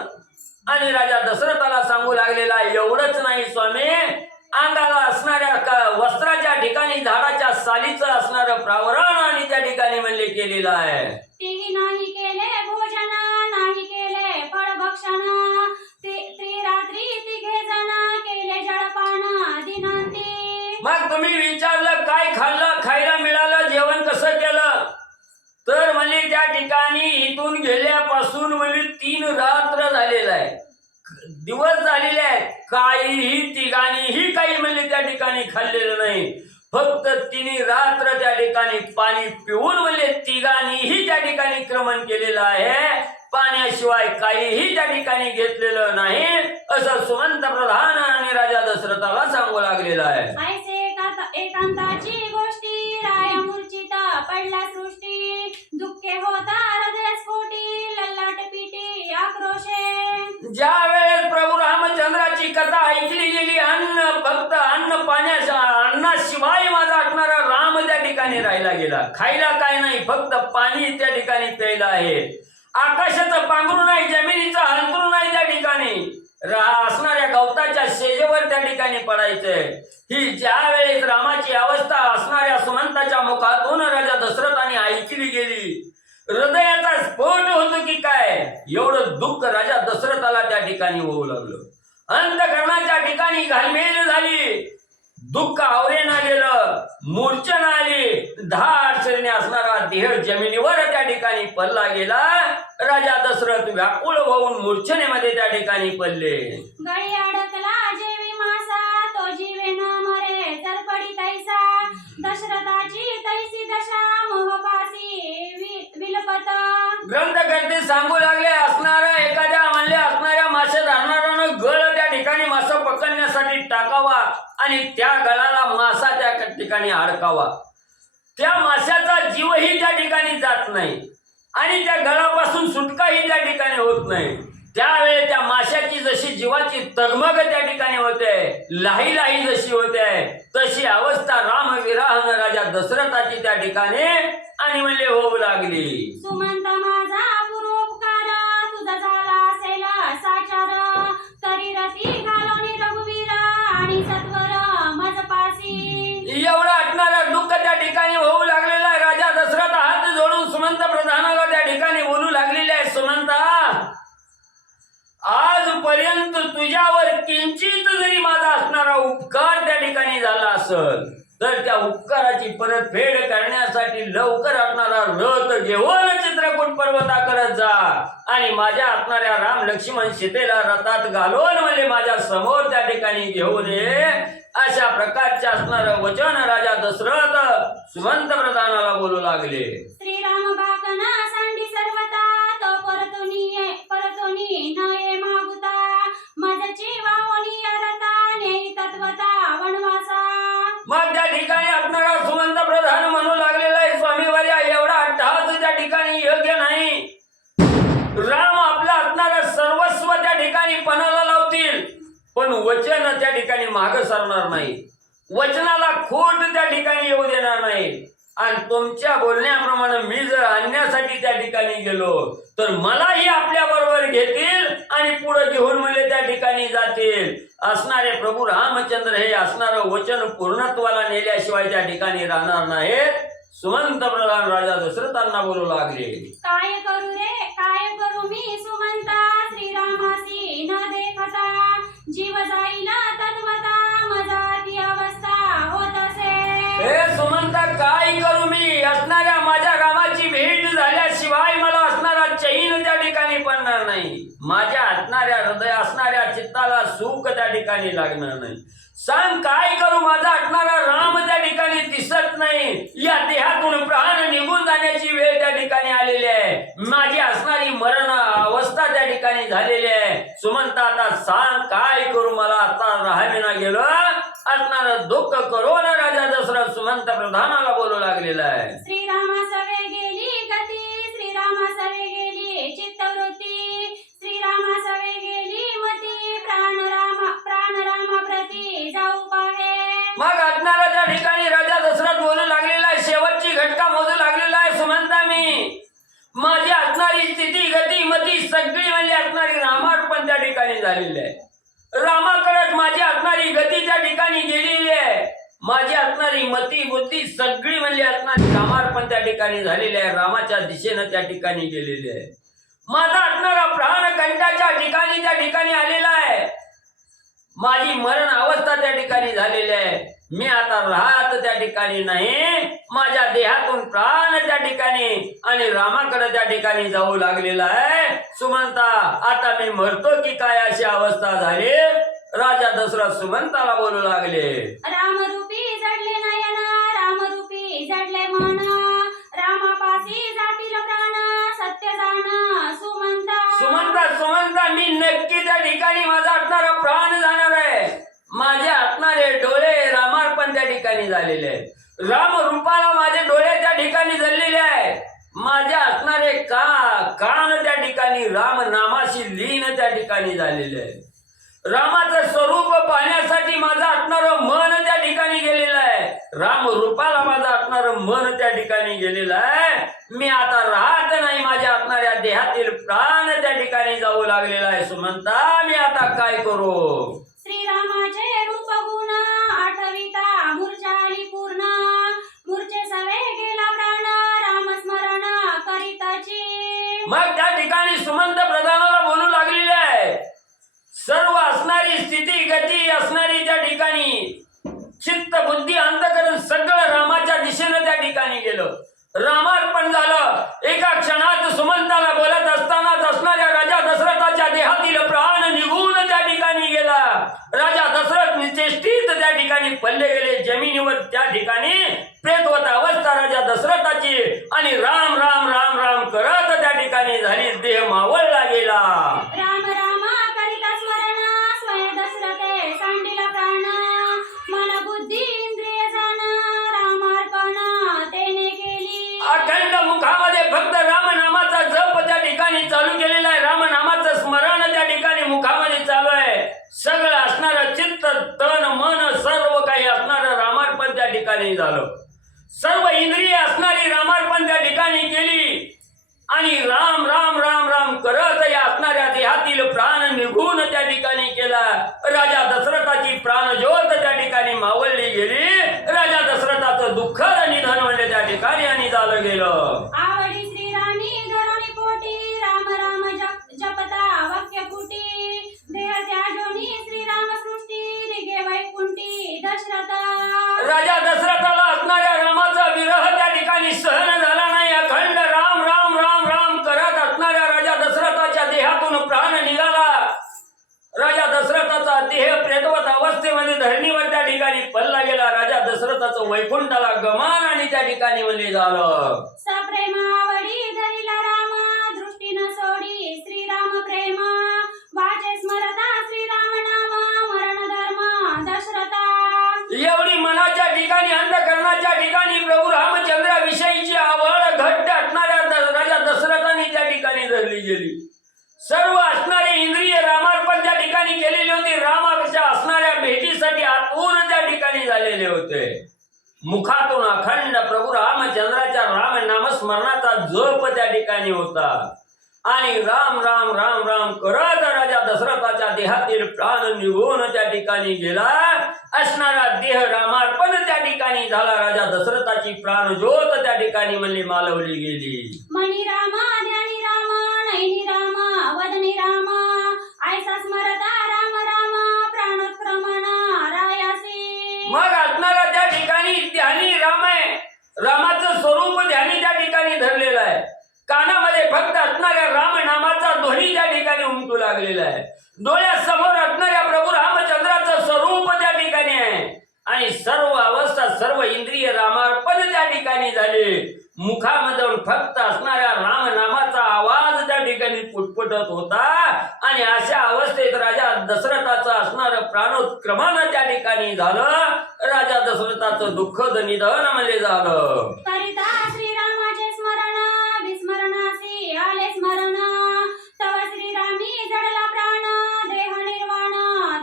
आणि राजा दशरथाला सांगू लागलेला. एवढंच नाही स्वामी, अंगाला असणाऱ्या वस्त्राच्या ठिकाणी झाडाच्या सालीचं असणारं प्रावरण आणि त्या ठिकाणी म्हणले केलेलं आहे. तिघी नाही केले भोजन, नाही केले फळभक्षण, रात्री तिघे जण केले जळपान दिनांती. मग तुम्ही विचारलं काय खाल्लं, खायला मिळालं, जेवण कसं केलं. तर म्हणजे त्या ठिकाणी इथून गेल्यापासून म्हणजे 3 रात्र झालेला आहे, दिवस झालेले आहेत. काहीही तिघांनीही काही म्हणजे त्या ठिकाणी खाल्लेलं नाही. फक्त 3 रात्र त्या ठिकाणी पाणी पिऊन म्हणजे तिघांनीही त्या ठिकाणी क्रमण केलेलं आहे. पाण्याशिवाय काहीही त्या ठिकाणी घेतलेलं नाही असं सुमंत प्रधान आणि राजा दशरथाला सांगू लागलेलं आहे. ऐसे एकांताची गोष्टी, राया मूर्छित पडला सृष्टी, दुःखे होता हृदयस्फोटी, ललाट पिटी आक्रोशे. ज्या वेळेस प्रभू रामचंद्राची कथा ऐकली गेली, फक्त अन्नाशिवाय माझा असणारा राम त्या ठिकाणी राहिला गेला. खायला काय नाही, फक्त पाणी त्या ठिकाणी प्यायला आहे. आकाशाचं पांघरून नाही, जमिनीचं अंतरून नाही, त्या ठिकाणी असणाऱ्या गवताच्या शेजेवर त्या ठिकाणी पडायचंय. ही ज्या वेळेस रामाची अवस्था असणाऱ्या सुमंताच्या मुखातून राजा दशरथाने ऐकली गेली, हृदयाचा स्फोट होतो की काय, एवढं दुःख राजा दशरथाला त्या ठिकाणी होऊ लागलं. अंतःकरणाच्या ठिकाणी घालमेल झाली, दुःख आवरेना गेलं, मूर्छना आली, 10 अडचणी असणारा देह जमिनीवर त्या ठिकाणी पडला गेला. राजा दशरथ व्याकुळ होऊन मूर्छनेमध्ये त्या ठिकाणी पडले. गळी अडकला जेवी मासा, तो जीवे न मरे तरपडी तैसा, दशरथाची तैसी दशा, मोहपासी विलपत. ग्रंथकर्ते सांगू लागले, असणारा एखाद्या म्हणले असणाऱ्या मासे धरणाऱ्यानं गळ त्या ठिकाणी मासा पकडण्यासाठी टाकावा आणि त्या गळाला मासा त्या ठिकाणी अडकावा. त्या माशाचा जीवही त्या ठिकाणी जात नाही आणि त्या गळापासून सुटकाही त्या ठिकाणी होत नाही. त्यावेळी त्या माशाची जशी जीवाची तगमग त्या ठिकाणी होते, लाही लाही जशी होते, तशी अवस्था रामविराहन राजा दशरथाची त्या ठिकाणी आणि म्हणले होऊ लागली. सुमंत माझा पुरोपकार तुझा झाला असेल साचार, तरी रती घालोनी रघुवीर आणि सत्वर मजपासी. एवढं आटणारं दुःख त्या ठिकाणी होऊ लागलेलं आहे. राजा दशरथ हात जोडून सुमंत प्रधानाला त्या ठिकाणी बोलू लागलेले आहे, सुमंता, आजपर्यंत तुझ्यावर किंचित जरी माझा असणारा उपकार त्या ठिकाणी झाला असेल तर त्या उपकाराची परतफेड करण्यासाठी लवकर असणारा रथ घेऊन चित्रकूट पर्वताकडे जा आणि माझ्या असणाऱ्या राम लक्ष्मण सीतेला रथात घालून म्हणजे माझ्या समोर त्या ठिकाणी घेऊन ये. अशा प्रकारचे असणारं वचन राजा दशरथ सुमंत प्रधानाला बोलू लागले. श्रीराम बाकना सांडी सर्वता तो परतोनी न ये मागुता, मजची वावणी अरता नेई तत्वता वनवासा. मग त्या ठिकाणी असणारा सुमंत प्रधान म्हणू लागलेला आहे, स्वामीवर्या, एवढा अट्टहास त्या ठिकाणी योग्य नाही. राम आपला असणारा सर्वस्व त्या ठिकाणी पणाला लावतील, पण वचन त्या ठिकाणी मागे सरणार नाही. वचनाला खोट त्या ठिकाणी येऊ देणार नाही. आणि तुमच्या बोलण्याप्रमाणे मी जर आणण्यासाठी त्या ठिकाणी गेलो तर मलाही आपल्या बरोबर घेतील आणि पुढे घेऊन मला त्या ठिकाणी जातील. असणारे प्रभू रामचंद्र हे असणारं वचन पूर्णत्वाला नेल्याशिवाय त्या ठिकाणी राहणार नाहीत. सुमंत प्रधान राजा दशरथांना बोलू लागले. काय करू रे काय करू मी सुमंता, श्रीरामासी न देखता जीव जाईला तत्वता मजाती अवस्था होत असे. हे सुमंता, काय करू मी? असणाऱ्या माझ्या रामाची भेट झाल्याशिवाय मला असणारा चैन त्या ठिकाणी पडणार नाही. माझ्या असणाऱ्या हृदय असणाऱ्या चित्ताला सुख त्या ठिकाणी लागणार नाही. सांग काय करू? माझा असणारा राम त्या ठिकाणी दिसत नाही. या देहातून प्राण निघून जाण्याची वेळ त्या ठिकाणी आलेली आहे. माझी असणारी मरण अवस्था त्या ठिकाणी झालेली आहे. सुमंता, आता सांग काय करू? मला आता राहाविना गेलो असणार दुःख करून राजा दशरथ सुमंत प्रधानाला बोलू लागलेला आहे. श्रीरामा सवे गेली गती, श्रीरामा सवे गेली चित्तवृत्ती, श्रीरामा सवे गेली मती, प्राण रामा प्रती जाऊ पाहे. मग असणारा त्या ठिकाणी राजा दशरथ बोलू लागलेला आहे. शेवटची घटका मोजू लागलेला आहे. सुमंता, मी माझी असणारी स्थिती गती मती सगळी म्हणजे असणारी रामार्पण त्या ठिकाणी झालेली आहे. रामाकडेच माझी असणारी गती त्या ठिकाणी गेलेली आहे. माझी असणारी मती बुद्धी सगळी म्हणजे असणारी रामार्पण त्या ठिकाणी झालेली आहे. रामाच्या दिशेनं त्या ठिकाणी गेलेली आहे. माझा असणारा प्राण कंठाच्या ठिकाणी त्या ठिकाणी आलेला आहे. माझी मरण अवस्था त्या ठिकाणी झालेली आहे. मी आता राहत त्या ठिकाणी नाही. माझ्या देहातून प्राण त्या ठिकाणी आणि रामाकडे त्या ठिकाणी जाऊ लागलेला आहे. सुमंता, आता मी मरतो की काय अशी अवस्था झाली. राजा दशरथ सुमंताला बोलू लागले. रामरूपी जडले नयन, रामरूपी जडले मन, रामापासी जातील प्राण सत्य जाण सुमंता. सुमंता, मी नक्की त्या ठिकाणी माझा असणारा प्राण जाणार आहे. माझे असणारे डोळे रामार्पण त्या ठिकाणी झालेले आहेत. राम रूपाला माझे डोळे त्या ठिकाणी जळलेले आहे. माझे असणारे कान त्या ठिकाणी राम नामाशी लीन त्या ठिकाणी झालेले आहे. रामाचं स्वरूप पाहण्यासाठी माझं असणारं मन त्या ठिकाणी गेलेलं आहे. राम रूपाला माझं असणारं मन त्या ठिकाणी गेलेलं आहे. मी आता राहत नाही. माझ्या असणाऱ्या देहातील प्राण त्या ठिकाणी जाऊ लागलेला आहे. सुमंता, मी आता काय करू? श्रीरामाचे रूप गुण आठविता मूर्छाली पूर्ण, मूर्छे सवे गेला प्राण रामस्मरण करीताची. मग त्या ठिकाणी सुमंत प्रधानाला बोलू लागलेले आहे. सर्व असणारी स्थिती गती असणारी त्या ठिकाणी चित्त बुद्धी अंतकरण सगळं रामाच्या दिशेनं त्या ठिकाणी गेलं. रामार्पण झालं. एका क्षणात सुमंताला बोलत असतानाच असणाऱ्या राजा दशरथाच्या देहातील प्राण निघून त्या ठिकाणी गेला. राजा दशरथ निश्चित त्या ठिकाणी पडले गेले. जमिनीवर त्या ठिकाणी प्रेतवत अवस्था राजा दशरथाची आणि राम राम राम राम करत त्या ठिकाणी झाली. देह मावळला गेला. चालू केलेलं आहे. रामनामाचं स्मरण त्या ठिकाणी मुखामध्ये चालू आहे. सगळं असणारं चित्त तन मन सर्व काही असणारं रामार्पण त्या ठिकाणी झालं. सर्व इंद्रिय असणारी रामार्पण त्या ठिकाणी केली आणि राम राम राम राम करत या असणाऱ्या देहातील प्राण निघून त्या ठिकाणी केला. राजा दशरथाची प्राणज्योत त्या ठिकाणी मावळली गेली. राजा दशरथाचं दुःखद निधन म्हणजे त्या ठिकाणी आणि झालं गेलं. आवडी श्रीरामी धरुणी पोटी राम राम जपता वाक्य फुटी देह त्याजोनी श्रीराम सृष्टी निघे वैकुंठी दशरथा. राजा दशरथाला असणाऱ्या रामाचा विरह त्या ठिकाणी सहन झाला नाही. अखंड राम राम राम राम करत असणाऱ्या राजा दशरथाच्या देहातून प्राण निघाला. राजा दशरथाचा देह प्रेतवत अवस्थेमध्ये धरणीवर त्या ठिकाणी पडला गेला. राजा दशरथाचं वैकुंठाला गमन आणि त्या ठिकाणी म्हणजे झालं. सप्रेम आवडी धरिला राम दृष्टी न सोडी श्रीराम प्रेम वाचे स्मरता श्रीराम नाम मरण धर्म दशरथा. एवढी मनाच्या ठिकाणी अंतःकरणाच्या ठिकाणी प्रभू रामचंद्राविषयीची आवड घट्ट असणाऱ्या राजा दशरथाने त्या ठिकाणी धरली गेली. सर्व असणारे इंद्रिय रामार्पण त्या ठिकाणी केलेली होती. रामाच्या असणाऱ्या भेटीसाठी आतून त्या ठिकाणी झालेले होते. मुखातून अखंड प्रभू रामचंद्राच्या राम नामस्मरणाचा जप त्या ठिकाणी होता आणि राम राम राम राम करत राजा दशरथाच्या देहातील प्राण निघून त्या ठिकाणी गेला. असणारा देह रामार्पण त्या ठिकाणी झाला. राजा दशरथाची प्राणज्योत त्या ठिकाणी म्हणजे मालवली गेली. मणी रामा ध्यानी रामा नयनी रामा वदनी रामा ऐसा स्मरता राम रामा प्राणोत्क्रमण रायासी. मग असणारा त्या ठिकाणी ध्यानी राम आहे. रामाचं स्वरूप ध्यानी त्या ठिकाणी धरलेलं आहे. कानामध्ये फक्त असणाऱ्या राम नामाचा ध्वनी त्या ठिकाणी उमटू लागलेला आहे. डोळ्यासमोर असणाऱ्या प्रभू रामचंद्राचं स्वरूप त्या ठिकाणी आहे आणि सर्व अवस्था सर्व इंद्रिय रामार्पण त्या ठिकाणी झाले. मुखामधून फक्त असणाऱ्या राम नामाचा आवाज त्या ठिकाणी पुटपुटत होता आणि अशा अवस्थेत राजा दशरथाचं असणारं प्राणोत्क्रमण त्या ठिकाणी झालं. राजा दशरथाचं दुःखद निधन म्हणजे झालं. करिता श्रीरामाचे स्मरण विस्मरणासी आले स्मरण तव श्रीरामी जडला प्राण देह निर्वाण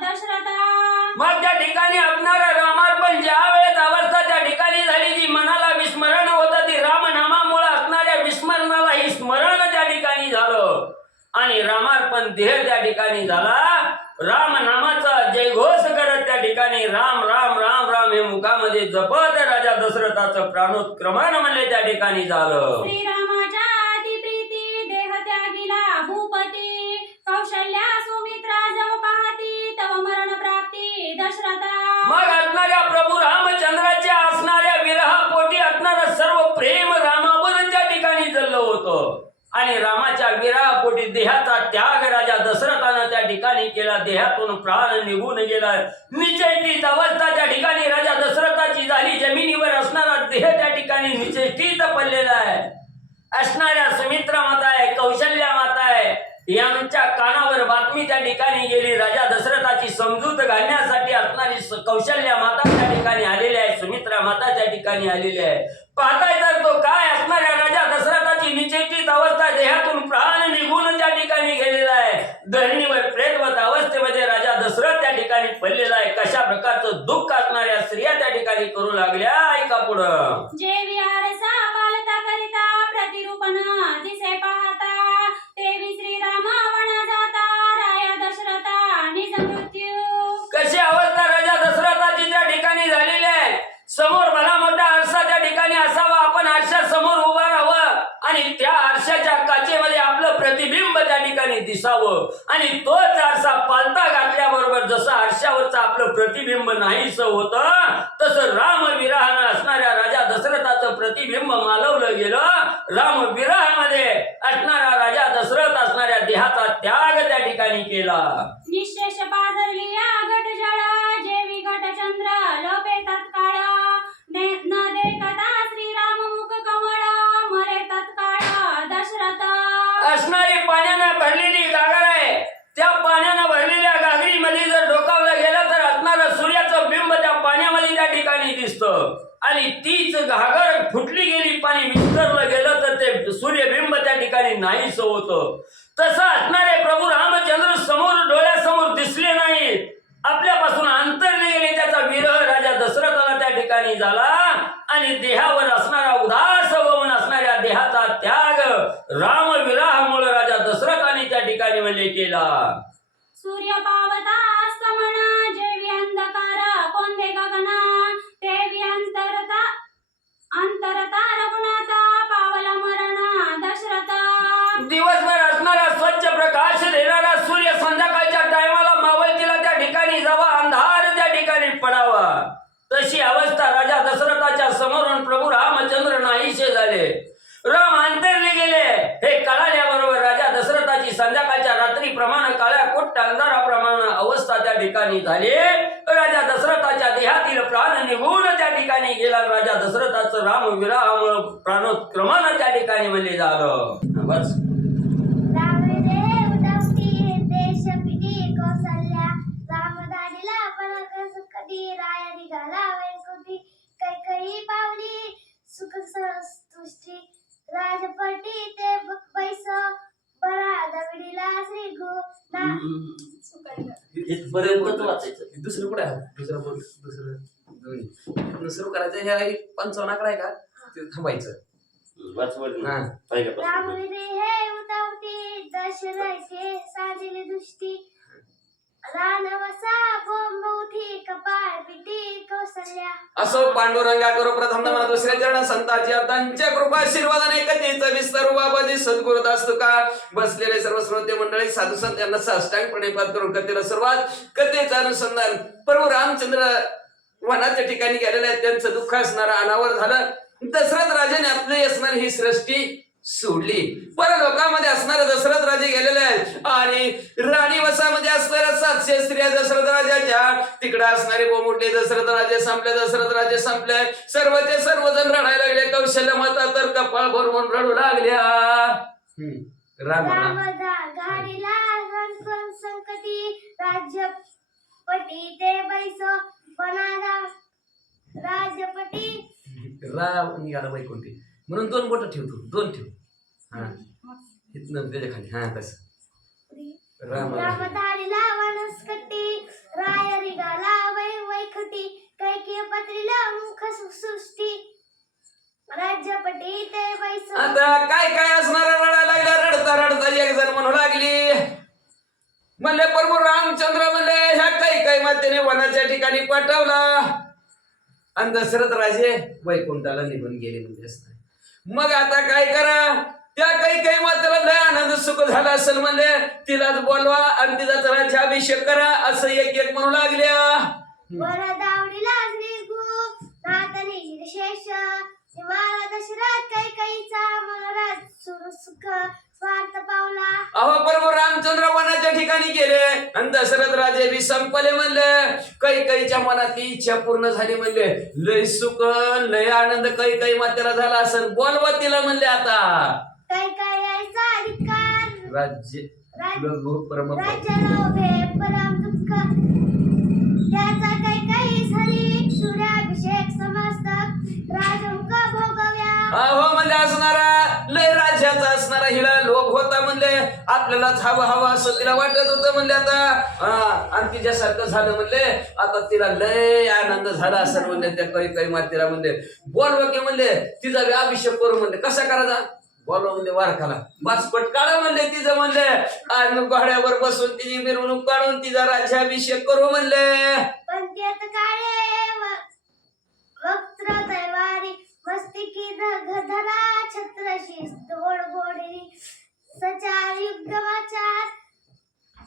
दशरथा. मग त्या ठिकाणी असणारं रामार्पण ज्या वेळेस अवस्था त्या ठिकाणी झाली जी मनाला विस्मरण होतं ती रामनामामुळे असणाऱ्या विस्मरणाला ही स्मरण त्या ठिकाणी झालं आणि रामार्पण देह त्या ठिकाणी झाला. राम नामाचा जयघोष करत त्या ठिकाणी राम राम राम राम हे मुखामध्ये जपत राजा दशरथाचं प्राणोत्क्रमण म्हणले त्या ठिकाणी झालं. श्रीरामाच्या अतिप्रीती देह त्यागिला भूपती कौशल्या सुमित्रा जव पाहती तव मरण प्राप्ती दशरथा. मग असणाऱ्या प्रभू रामचंद्राच्या असणाऱ्या विरहापोटी असणारं सर्व प्रेम रामावर त्या ठिकाणी जळलं होतं आणि रामाच्या विरहापोटी देहाचा त्याग राजा दशरथानं त्या ठिकाणी केला. देहातून प्राण निघून गेला. निचेष्टित अवस्था त्या ठिकाणी राजा दशरथाची झाली. जमिनीवर असणारा देह त्या ठिकाणी निचेष्टित पडलेला आहे. असणाऱ्या सुमित्रा माता आहे कौशल्या माता आहे यांच्या कानावर बातमी त्या ठिकाणी गेली. राजा दशरथाची समजूत घालण्यासाठी असणारी कौशल्या माता त्या ठिकाणी आलेली आहे. सुमित्रा माता त्या ठिकाणी आलेली आहे. पाहताय तर तो काय असणाऱ्या राजा दशरथाची निचेष्टित अवस्था देहातून प्राण निघून त्या ठिकाणी गेलेला आहे. धरणीवर प्रेतवत अवस्थेमध्ये राजा दशरथ त्या ठिकाणी पडलेला आहे. कशा प्रकारचं दुःख असणाऱ्या स्त्रिया त्या ठिकाणी करू लागल्या ऐका पुढं. जे विहारसा पालता करिता प्रतिरूपण दिसे पाहता तेवी श्रीरामा वना जाता राया दशरथा निज मृत्यू. कशी अवस्था राजा दशरथाची त्या ठिकाणी झालेली आहे. समोर भला मोठा आरसा त्या ठिकाणी असावा. आपण आरशा समोर उभा राहावं आणि त्या आरशाच्या काचेमध्ये आपलं प्रतिबिंब त्या ठिकाणी दिसावं आणि तोच आरसा पालता घातल्याबरोबर जसं आरशावरचं आपलं प्रतिबिंब नाहीसं होतं तसं रामविरहानं असणाऱ्या राजा दशरथाचं प्रतिबिंब मालवलं गेलं. रामविरहामध्ये असणारा राजा दशरथ असणाऱ्या देहाचा त्याग त्या ठिकाणी केला. निशेष पाजरली घट जळा जेवी घट चंद्र लोपे तत्काळ न देखता श्रीराम मुख कमळ मरे तत्काळ दशरथ. असणारी पाण्यानं भरलेली गागर आहे. त्या पाण्यानं भरलेल्या गागरीमध्ये जर डोकावलं गेलं तर असणारं सूर्याचं बिंब त्या पाण्यामध्ये त्या ठिकाणी दिसतं आणि तीच घागर फुटली गेली पाणी विस्तारलं गेलं तर ते सूर्यबिंब त्या ठिकाणी नाहीच होतं. तसं असणारे प्रभू रामचंद्र समोर डोळ्यासमोर दिसले नाही, आपल्यापासून अंतरले गेले. त्याचा विरह राजा दशरथाला त्या ठिकाणी झाला आणि देहावर असणारा उदास होऊन असणाऱ्या देहाचा त्याग रामविरहामुळे राजा दशरथाने त्या ठिकाणी म्हणजे केला. सूर्य पावता अस्तमना जेवी अंधकार कोंधे गगना तेवी अंतरता रघुनाथा पावला मरणा दशरथा. दिवसभर असणारा स्वच्छ प्रकाश देणारा सूर्य संध्याकाळच्या टायमाला मावळतीला त्या ठिकाणी जावा, अंधार त्या ठिकाणी पडावा, तशी अवस्था राजा दशरथाच्या समोरून प्रभू रामचंद्र नाहीसे झाले. राम अंतरले गेले हे कळाल्याबरोबर राजा दशरथाची संध्याकाळच्या रात्री प्रमाणे काळ्या कुट्ट अंधाराप्रमाणे अवस्था त्या ठिकाणी झाली. राजा दशरथाच्या देहातील प्राण निघून त्या ठिकाणी गेला. राजा दशरथाचं रामविरहामुळे प्राणोत्क्रमण त्या ठिकाणी म्हणजे झालं. बस राजपटी ते बैस बरा दगडीला श्री गो इथपर्यंत वाचायचं. दुसरं कुठे आहे? दुसरं सुरू करायचं. ह्या 55 आकडा आहे का, ते थांबायचं. वाचवड हा. पहिल्यापासून रामविरे हे उतावती दशरथे साजिले दृष्टी रानवसा बोंबवती कपाळ पिटी कौसल्या. असो पांडुरंगा करो प्रथम नमन दुसऱ्या चरण संतांची त्यांच्या कृपा आशीर्वादाने कथेचा विस्तार बाबाजी सद्गुरुदास तुका बसलेले सर्व श्रोते मंडळी साधू संत यांना साष्टांग प्रणिपात करून कथेला सुरुवात. कथेचं अनुसंधान प्रभू रामचंद्र वनाच्या ठिकाणी गेलेले आहेत. त्यांचं दुःख असणारं अनावर झालं. दशरथ राजाने आपली असणारी ही सृष्टी सोडली. परलोकामध्ये असणारे दशरथ राजे गेलेले आहेत आणि राणी वसामध्ये असणाऱ्या 700 स्त्रिया दशरथ राजाच्या तिकडे असणारे बोमुटले दशरथ राजे संपले. दशरथ राजे संपले. सर्वचे सर्वजण रडायला लागले. कौशल्य माता तर कपाळ भरून रडू लागल्या. रामदा गाडीला रणकण संकटी राज्यपटी ते बैस बनादा राज्यपटी राम निघाला वैकुंठी म्हणून 2 बोट ठेवतो. 2 ठेव. हा इथनं त्याच्या खाली. हा तसं रामधारीला वनस्कटी रायरी गाला वैखटी कैके पत्रीला मुख सृष्टी राज्यपटी ते बैस. आता काय काय असणार रडायला लागला. रडता रडता एक जण म्हणू लागली म्हणले प्रभू रामचंद्र म्हणले ह्या काही मातेने वनाच्या ठिकाणी पाठवला आणि दशरथ राजे वैकुंठाला निघून गेले म्हणजे असणार. मग आता काय करा. त्या काही मातेला लय आनंद सुख झाला असेल म्हणले तिलाच बोलवा आणि तिचा राज्याभिषेक करा असं एक म्हणू लागल्या. वरदावडीला श्री गु नातनी शेष मला दशरथ कैकईचा मनोरथ सुर सुख स्वार्थ पावला. अहो प्रभू रामचंद्र वनाच्या ठिकाणी गेले आणि दशरथ राजे बी संपले म्हणले. कैकईच्या मनात इच्छा पूर्ण झाली म्हणले. लय सुख लय आनंद कैकई मातेला झाला असेल. बोलवा तिला म्हणले. आता कैकईचा अधिकार राज्य राज्याला उभे परम दुःख त्याचा कैकई झाली सूर्याभिषेक समस्त राजमुख भोगव्या. अहो म्हणजे असणारा लय राज्याचा असणारा हिला लोभ होता म्हणले. आपल्यालाच हवा असं तिला वाटत होतं म्हणले. आता आणि तिच्यासारखं झालं म्हणले. आता तिला लय आनंद झाला असेल म्हणले. त्या काही मातेला म्हणले बोलवा की म्हणले तिचा अभिषेक करू म्हणले. कसा करायचा बोलवा म्हणले. वारखाला बासपट काढा म्हणले तिचं म्हणले आणि घोड्यावर बसून तिची मिरवणूक काढून तिचा राज्याभिषेक करू म्हणले. पण त्यात काळे वक्त्र तैवारी मस्तिकी धरा छत्रशी गोड गोडी सचार युद्धमाचार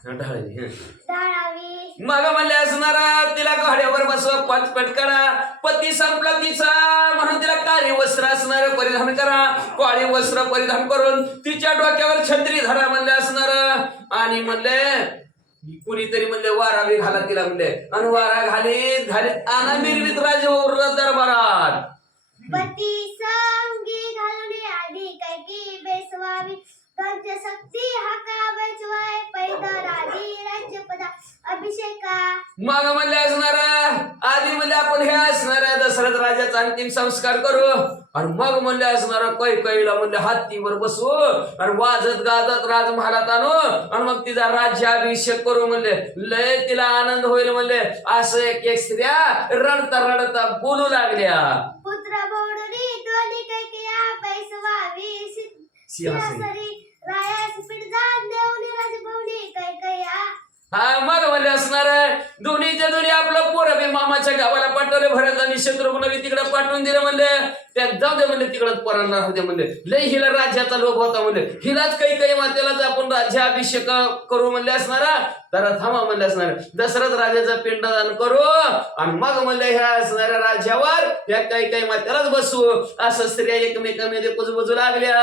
डाळावी. मग म्हणले असणारा तिला घोड्यावर बसव पाचपट करा. पती संपला तिचा म्हणून तिला काळी वस्त्र असणार परिधान करा. काळी वस्त्र परिधान करून तिच्या डोक्यावर छत्री धरा म्हणले असणार. आणि म्हणले कुणीतरी म्हणले वारावी घाला तिला म्हणले. आणि वारा घालीत आणा मिरवीत राजवृद्ध दरबारात. पती संगी घालून आधी कैकी बेसवावी पंचशक्ती हाका बैचवाय पैदराजी राज्यपदा अभिषेका. मग म्हणले असणार आधी म्हणले आपण हे असणार दशरथ राजाचा अंतिम संस्कार करू आणि मग म्हणले असणार कैकेयीला म्हणले हत्तीवर बसू आणि वाजत गाजत राजमहालात आणू आणि मग तिचा राज्याभिषेक करू म्हणले. लय तिला आनंद होईल म्हणले. असं एक एक स्त्रिया रडता रडता बोलू लागल्या. पुत्र बोडुनी दोन्ही कैकेया पैसवावी सिंहासरी रायास पिडजान देऊनी राजभवनी कैकेया. हा मग म्हणले असणार दोन्हीच्या दोन्ही आपलं पोरं बी मामाच्या गावाला पाठवले. भरत आणि शत्रुघ्न बी तिकडे पाठवून दिले म्हणले. त्यात जाऊ दे म्हणले तिकडे पोरांना होते म्हणले. लय हिला राज्याचा लोभ होता म्हणले. हिलाच काही मातेलाच आपण राज्याभिषेक करू म्हणले असणार. तर थांबा म्हणले असणार दशरथ राजाचं पिंडदान करू आणि मग म्हणले ह्या असणाऱ्या राज्यावर ह्या काही मातेलाच बसू. असं स्त्रिया एकमेकांमध्ये कुजबुजू लागल्या.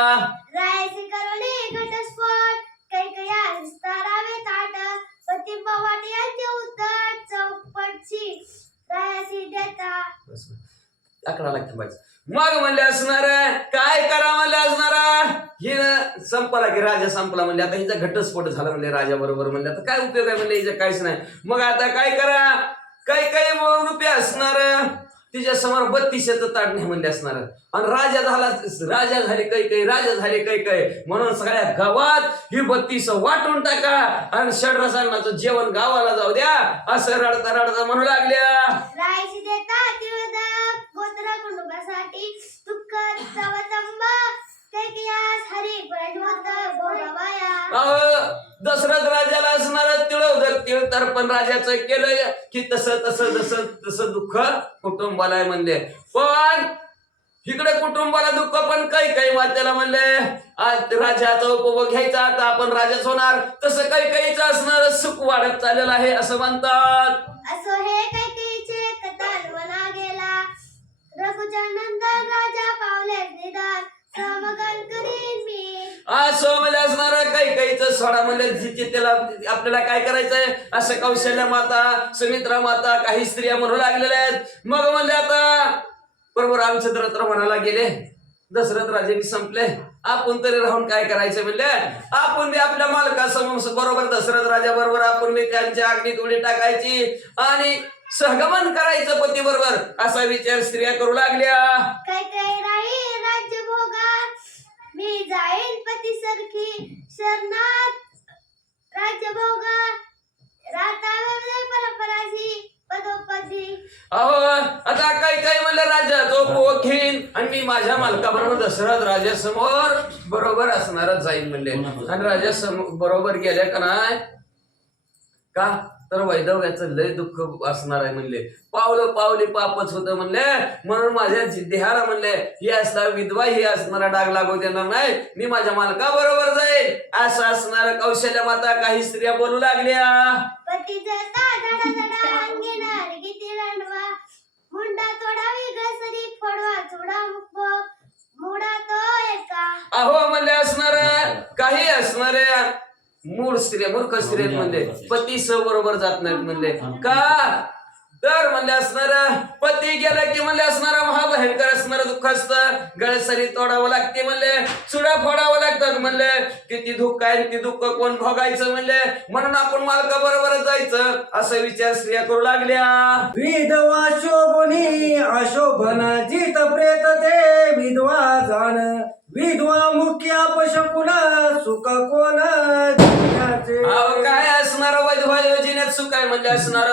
रायाचे करुणे घटस्फोट कैकेया विस्तारावे ताट पती पवाटी यांचे उत्तर चौपटची रायासी देता. अकरा लाख थांबायचं. मग म्हणले असणार काय करा म्हणले असणार हि संपला की राजा संपला म्हणले. आता हिचा घटस्फोट झाला म्हणले राजा बरोबर म्हणले. आता काय उपयोग आहे म्हणले हिचा काहीच नाही. मग आता काय करा काही रूपे असणार तिच्या समोर 3200 ताट नाही म्हणले असणार आणि राजा झाले काही राजा झाले काही म्हणून सगळ्या गावात ही 32 वाटून टाका आणि षड्रसांनाचं जेवण गावाला जाऊ द्या असं रडता रडता म्हणू लागल्या. रायासी देता तिळदक गोत्र कुटुंबासाठी दुःख चवतंब कैकेयास हरी प्रज्वत भोगवाया. दशरथ राजाला असणार तिळ तर्पण राजाचं केलं की तसं दुःख कुटुंबाला आहे म्हणले. पण इकडे कुटुंबाला दुःख पण काही वाट्याला म्हणले राजाचा उपभोग घ्यायचा आता आपण राजाच होणार. तसं काहीच असणार सुख वाढत चाललेलं आहे असं म्हणतात. असो हे कैकेयीचे कथन वना गेला रघुच्या नंतर राजा पावले निदान समगन करीन मी. असं म्हणजे असणार काहीच सोडा म्हणजे त्याला आपल्याला काय करायचंय असं कौशल्य माता सुमित्रा माता काही स्त्रिया म्हणू लागलेल्या आहेत. मग म्हणले आता बरोबर रामचंद्र तर म्हणायला गेले दशरथ राजे बी संपले आपण तरी राहून काय करायचं म्हणले. आपण बी आपल्या मालकासमोर बरोबर दशरथ राजा बरोबर आपण बी त्यांच्या अग्नीत उडी टाकायची आणि सहगमन करायचं पती बरोबर असा विचार स्त्रिया करू लागल्या. कैकेयी राही राज्य भोगा मी जाईन पती सरखी शरणात राज्य भोगा रातावे परपराशी पदोपदी. अहो आता काही म्हणलं राजाचा उपभोग घेईन आणि मी माझ्या मालकाबरोबर दशरथ राजासमोर बरोबर असणारच जाईन म्हणले. आणि राजा बरोबर गेल्या का नाही का तर वैधव्याचं लय दुःख असणार आहे म्हणले. पावली पापच होतं म्हणले. म्हणून माझ्या देहाला म्हणले ही असणार विधवा ही असणारा डाग लागू देणार नाही. मी माझ्या मालका बरोबर जाईल असं असणार कौशल्य माता काही स्त्रिया बोलू लागल्या. पती जता धडा धडा अंगेणार गीती रांडवा मुंडा तोडावी घसरी फोडवा चोडा मुडा तो एका. अहो म्हणले असणार काही असणारे मूळ स्त्रिया मूर्ख स्त्रिया म्हणले पती बरोबर जात नाहीत म्हणले. का तर म्हणले असणार पती गेला की म्हणले असणारा महाभयंकर असणार दुःख असतं. गळसरी तोडावं लागते म्हणले चुडा फोडावं लागतात म्हणले. किती दुःख आहे ती दुःख कोण भोगायचं म्हणले. म्हणून आपण मालका बरोबर जायचं असं विचार स्त्रिया करू लागल्या. विधवा शोभनी अशोभन जित प्रेत ते विधवा जाण विधवा मुख्य अपशकुन सुख कोण जिण्याचे. काय असणार वैधवा योजनेत सुख आहे म्हणले असणार.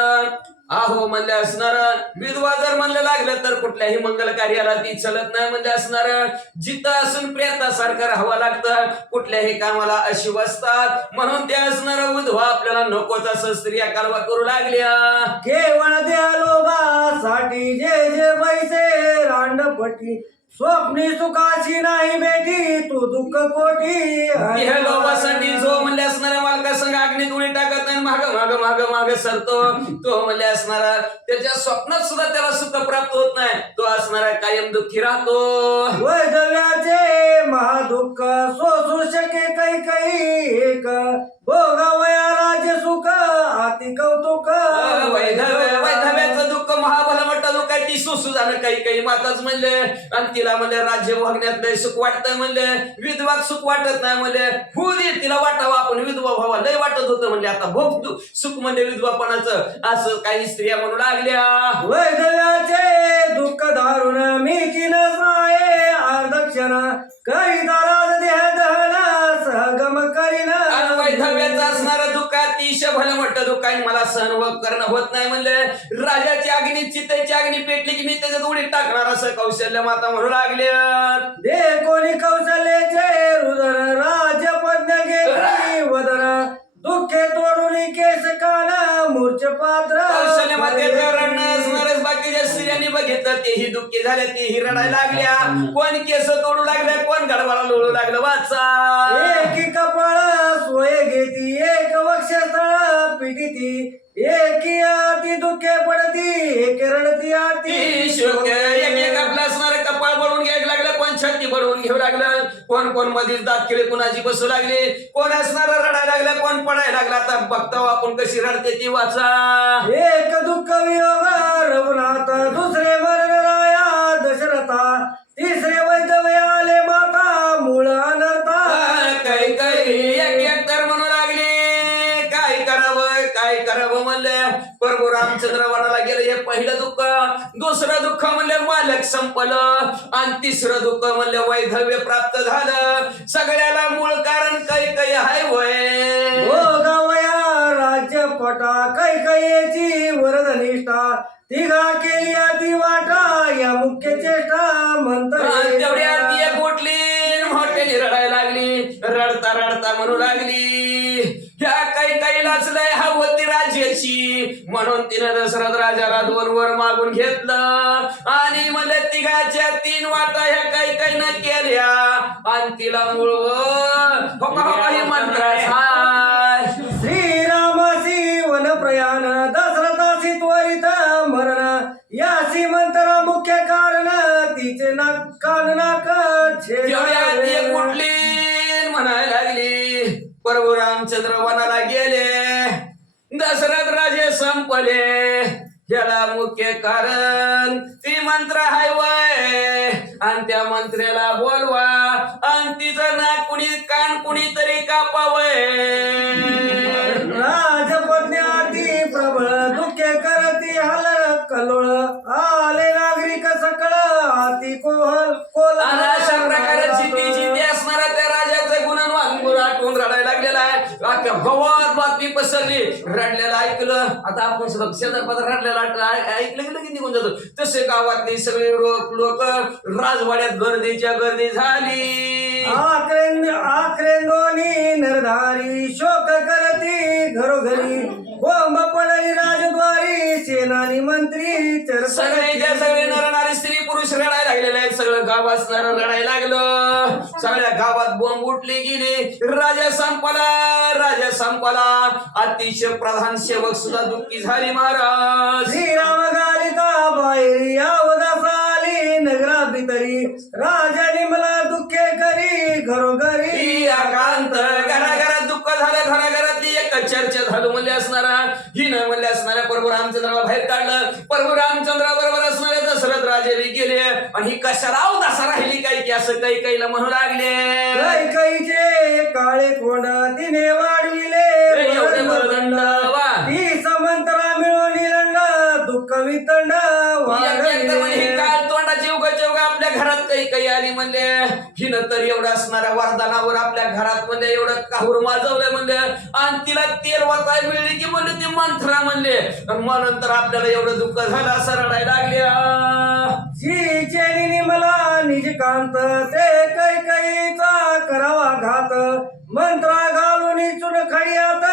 अहो म्हणले असणार विधवा जर म्हणलं लागलं तर कुठल्याही मंगल कार्याला ती चलत नाही म्हणले असणार. जिथं असून प्रेतासारखं राहावं लागतं कुठल्याही कामाला अशी असतात. म्हणून ते असणार विधवा आपल्याला नकोच असं स्त्रिया कारवा करू लागल्या. केवळ द्या लोभासाठी जे जे पैसे रांडपटी स्वप्नी सुखाची नाही बेटी तू दुःख कोटी. ह्या लोभासाठी जो म्हणले असणाऱ्या मालका संघ अग्नीत उडी टाकत नाही माग सरतो तो म्हणले असणारा त्याच्या स्वप्नात सुद्धा त्याला सुख प्राप्त होत नाही. तो असणारा कायम दुःखी राहतो. वैधव्याचे महादुःख सोसू शके काही एक भोगावया राज्य सुख अति कौतुक. वैधव्याचं दुःख महाबल मोठं दुःख आहे ती सुसू सुजानं काही माताच म्हणले आणि तिला म्हणले राज्य भोगण्यात लय सुख वाटतंय म्हणले, विधवा सुख वाटत नाही म्हणले, होऊ दे तिला वाटावं आपण विधवा व्हावा लय वाटत होतं म्हणले, आता भोग सुख म्हणजे विधवापणाचं असं काही स्त्रिया म्हणू लागल्या. वैधव्याचे दुःख दारुण मी किनस आहे अर्धक्षणा काही दारात देह दहना सहगम करीना. वैधव्याचं असणारं दुःख अतिशय भलं मोठं दुःख आहे, मला सहन करणं होत नाही म्हणले. राजाची अग्नी चितेची अग्नी पेटली की मी त्याच्यात उडी टाकणार असं कौशल्य माता म्हणू लागले. दे कोणी कौशल्याचे रुदन राजपज्ञ घेतली वदन दुःखे तोडून केस काना मूर्छ पात्र. कौशल्य मातेचं रडणं असणारच बाकीच्या स्त्रियांनी बघितलं, तेही दुःखी झाल्या, तेही रडायला लागल्या. कोण केस तोडू लागल्या, कोण गडवाला लोळू लागलं. वाचा एकी कपाळ सोय घेती एक वक्षस्थळ पिटिती एकी आती दुःखे पडती एक रडती आती शोक. एक आपलं असणारं कपाळ बडवून घ्यायला लागलं, कोण छाती बडवून घेऊ लागलं, कोण मधीच दात केले कुणाची बसू लागली, कोण असणारा रडायला लागला, कोण पडायला लागला. आता बघता आपण कशी रडते ती. वाचा एक दुःख वियोग रघुनाथ दुसरे मरण राया दशरथा तिसरे वैधव्य आले माता मूळ अनर्था. काही एक तर म्हणू लागले काय करावं म्हणले. प्रभू रामचंद्र वनाला गेले, हे पहिलं दुःख. दुसरं दुःख म्हणले मालक संपलं आणि तिसरं दुःख म्हणले वैधव्य प्राप्त झालं. सगळ्याला मूळ कारण काही हाय वय भोगावया राज्य पटा कैकयेची वरदनिष्ठा तिघा केली ती वाटा या मुख्य चेष्टा म्हणतात. तेवढ्या ती एक उठली मोठ्याने रडायला लागली, रडता म्हणू लागली ह्या काही लाचलंय हवती राज्याची, म्हणून तिने दशरथ राजाला 2 वर मागून घेतलं आणि म्हणले तिघाच्या 3 वाटा ह्या काही न केल्या आणि तिला मूळ श्रीरामासी वन प्रयाण दशरथासी त्वरित मरण यासी मंत्र मुख्य कारण तिचे कान नाक कुठली म्हणायला लागली. प्रभू रामचंद्र वनाला गेले, दशरथ राजे संपले, याला मुख्य कारण ती मंत्र हाय वय आणि त्या मंत्र्याला बोलवा आणि तिचं ना कुणी कान कुणी तरी कापावय. राजपत्नी प्रबळ दुःखे करती हल कलोळ आले नागरिक सकळ आती कोल. अशा प्रकारची ती जिथे असणारा त्या राजाचं गुणवान आठवून रडायला लागलेला आहे. गवात बातमी पसरली, रडलेला ऐकलं. आता आपण सुद्धा शेजारपाजार रडलेला ऐकलं गेलं की निघून जातो. तसे गावातली सगळे लोक राजवाड्यात गर्दी झाली. आक्रेंदोनी नरधारी शोक करती घरोघरी बोंब पडली राजद्वारी सेनानी मंत्री सगळे नरणारी स्त्री पुरुष रडायला लागलेले आहेत. सगळं गाव असणार रडायला लागलं. सगळ्या गावात बोंब उठली गेली. राजा संपला. अतिशय प्रधान सेवक सुद्धा दुःखी झाली. महाराज श्रीराम गालिता बाहेरी अवदास आली नगरा भितरी राजाने मला दुःखे करी घरोघरी आकांत. घराघरात दुःख झालं, घराघरातली एक चर्चा झालं म्हणले असणारा हिनं म्हणले असणाऱ्या प्रभू रामचंद्राला बाहेर काढलं. प्रभू रामचंद्रा बरोबर असणारे दशरथ राजे बी गेले आणि ही कशाला अवदासा राहिली काय की असं काही म्हणू लागले. कैकईचे काळे कोंड तिने वाढविले दंड ती समंतरा मिळून लंड दुःख वितंड काल तोंडाची उगा आपल्या घरात काही आली म्हणले. हिनं तर एवढं असणाऱ्या वरदानावर आपल्या घरात म्हणले एवढं काहूर माजवलंय म्हणले आणि तिला तेल वाचाय मिळली की म्हणले ती मंत्रा म्हणले म्हणून तर आपल्याला एवढं दुःख झालं असं रडायला लागल्या. जी चेनी मला निजकांत ते कैकईचा करावा घात मंत्रा घालून चुन खडियात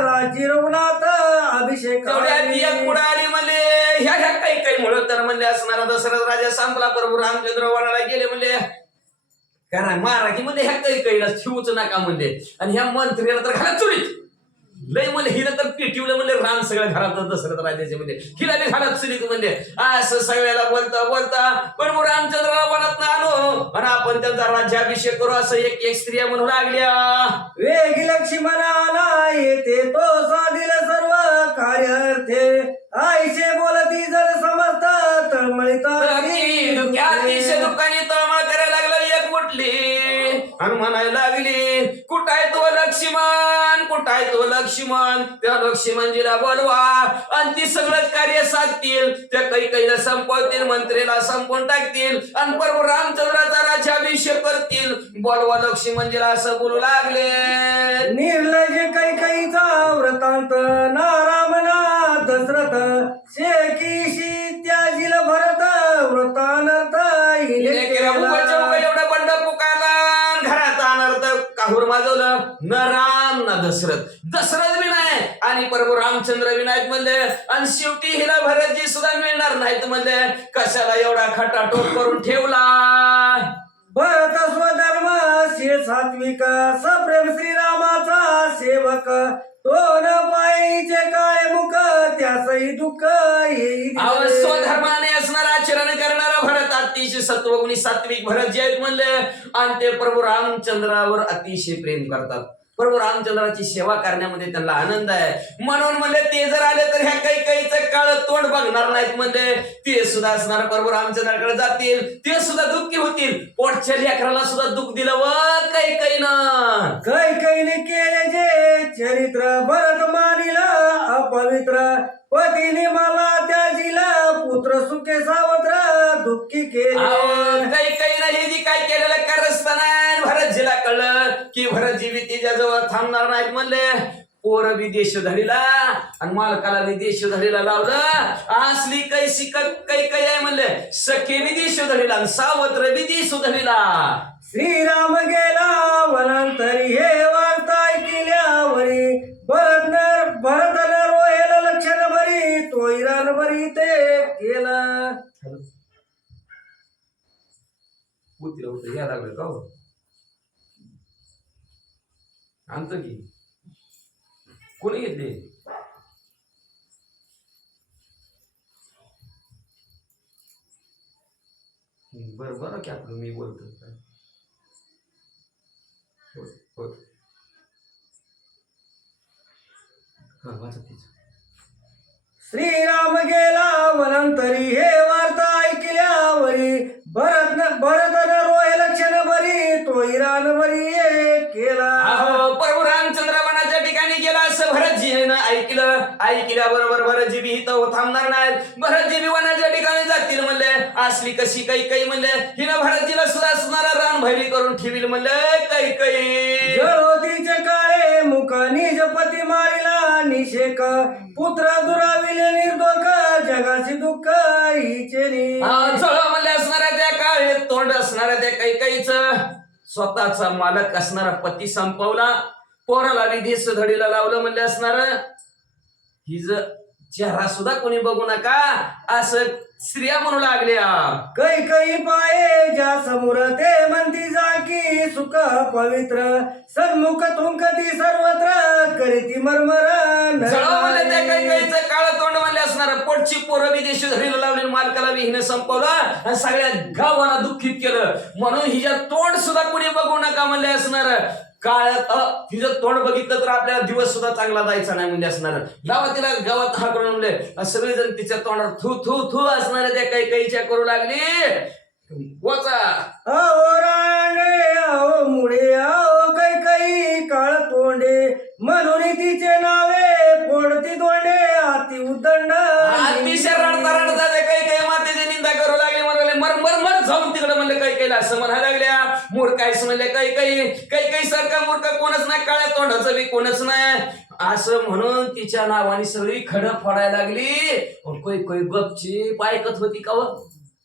राजी रघुनाथ अभिषेक. पुढे आली म्हणले ह्या काही म्हणत तर म्हणले असणारा दशरथ राजा संपला. प्रभू रामचंद्र वनाला गेले म्हणले कारण मारा की म्हणजे ह्या कैकईला ठेवूच नका म्हणले आणि ह्या मंत्र्याला तर घाला चुलीत लय म्हणले. हिला तर पेटिवलं म्हणले रान सगळं घरात दशरथ राजाचे म्हणले हिला बी घरात चुलीत म्हणले. असं सगळ्याला बोलता प्रभू रामचंद्राला वनात आलो आणि आपण त्यांचा राज्याभिषेक करू असं एक स्त्रिया म्हणू लागल्या. वेगी लक्ष्मणाला येते तो साधिल सर्व कार्यार्थे आईचे बोलती जर समजत तळमळीत अतिशय दुःखाने तळमळ करायला लागला. एक उठली आणि म्हणायला लागली, कुठाय तो लक्ष्मण, कुठाय तो लक्ष्मण. त्या लक्ष्मणजीला बोलवा आणि ती सगळं कार्य साधतील. त्या कैकेयीला संपवतील, मंत्रीला संपवून टाकतील आणि प्रभू रामचंद्राचा राज्याभिषेक करतील. बोलवा लक्ष्मणजीला असं बोलू लागले. निर्लज कैकेयीचा वृत्तांत ना राम ना दशरथ शेकीशी त्याजील भरत वृत्तानर्थ हिने केला. एवढा बंड पुकारला, घरात अनर्थ काहूर माजवलं. न राम ना दशरथ बी नाही आणि प्रभू रामचंद्र बी नाहीत म्हणले. आणि शेवटी हिला भरतजी सुद्धा मिळणार नाहीत म्हणले. कशाला एवढा खटाटोप करून ठेवला. भरत स्वधर्म शील सात्विक सप्रेम श्रीरामाचा सेवक तो न पायीचे काळे मुख त्यासही दुःख येई. स्वधर्माने असणारा आचरण करणारा भरत, अतिशय सत्वगुणी सात्विक भरत जे आहेत म्हणले. आणि ते प्रभू रामचंद्रावर अतिशय प्रेम करतात. प्रभू रामचंद्राची सेवा करण्यामध्ये त्यांना आनंद आहे. म्हणून म्हणले ते जर आले तर ह्या कैकेयीचं काळ तोंड बघणार नाहीत म्हणले. ते सुद्धा असणार प्रभू रामचंद्राकडे जातील. ते सुद्धा दुःखी होतील. पोटच्या लेकराला सुद्धा दुःख दिलं व कैकेयीनं. कैकेयीने केले जे चरित्र भरत मानिला अपवित्र पतीने मला त्याजीला पुत्र सुखे सावत्र दुःखी केले. कैकेयीनं हे जी काय केलेलं कारस्थान भरतजीला कळलं की भरतजी बी तिच्याजवळ थांबणार नाहीत म्हणले. पोर बी देशधडीला आणि मालकाला बी देशधडीला लावलं. असली कैसी कैकेयी आहे म्हणले. सखे बी देशधडीला आणि सावत्र बी देशधडीला. श्रीराम गेला वनांतरी हे वार्ता ऐकल्यावरी भरत न रोहेल लक्षण भरी तो इराण भरी ते केलं. या लागलं का आणतो की कोणी घेतले. बरं बरं की आपलं मी बोलतो. श्रीराम गेला वनांतरी हे वार्ता ऐकल्यावरी भरत न रोहे लक्षण भरी तो इराण भरी केला. प्रभू रामचंद्र वनाच्या ठिकाणी गेला असं भरतजीनं ऐकल्याबरोबर भरतजी बी इथं थांबणार नाहीत. भरतजी बी वनाच्या ठिकाणी जातील म्हणले. असली कशी कैकेयी म्हणले. हिनं भरतजीला सुद्धा असणारा रानभैरी करून ठेवील म्हणले. कैकेयी जळोतीचे काळे मुख निज पती मारिला निषेक पुत्र दुराविले निर्दोष जगाची दुःख हिचे जळ म्हणले असणाऱ्या त्या काळे तोंड असणाऱ्या त्या कैकेयीचं स्वतःचा मालक असणारा पती संपवला. पोराला विदेश धडीला लावलं म्हणले असणार. हिज चेहरा सुद्धा कोणी बघू नका असं स्त्रिया म्हणू लागल्या. कैकेयी पाये ज्या समोर ते म्हणती जाकी सुख पवित्र सन्मुख तुंकती सर्वत्र करीती मरमर. म्हणले त्या कैकेयीचं काळ तोंड म्हणले असणार. पोटची पोरं विदेशी धडीला लावली. मालकाला हिने संपवलं आणि सगळ्या गावाला दुःखित केलं. म्हणून हिच्या तोंड सुद्धा कोणी बघू नका म्हणले असणार. काळात तिचं तोंड बघितलं तर आपल्याला दिवस सुद्धा चांगला जायचा नाही म्हणजे असणार. गावात तिला गावात हा करून म्हणले. सगळेजण तिच्या तोंडावर थू थू थू असणाऱ्या त्या कैकेयीच्या करू लागली. वाचा आओ राणे आओ मुळे आओ कैकेयी काळ तोंडे म्हणून तिचे नावे फोडती तोंडे अति उदंड. अतिशय रडता रडता त्या कैकेयी मातेची निंदा करू लागली. म्हणले मर मर मर जाऊन तिकडे म्हणले कैकेयीला असं म्हणायला लागल्या. मूर्खायस म्हणले कैकेयी सारखा मूर्ख कोणच नाही. काळ्या तोंडाचं बी कोणच नाही असं म्हणून तिच्या नावाने सगळी खडं फोडायला लागली. कैकेयी गपची पायकत होती का.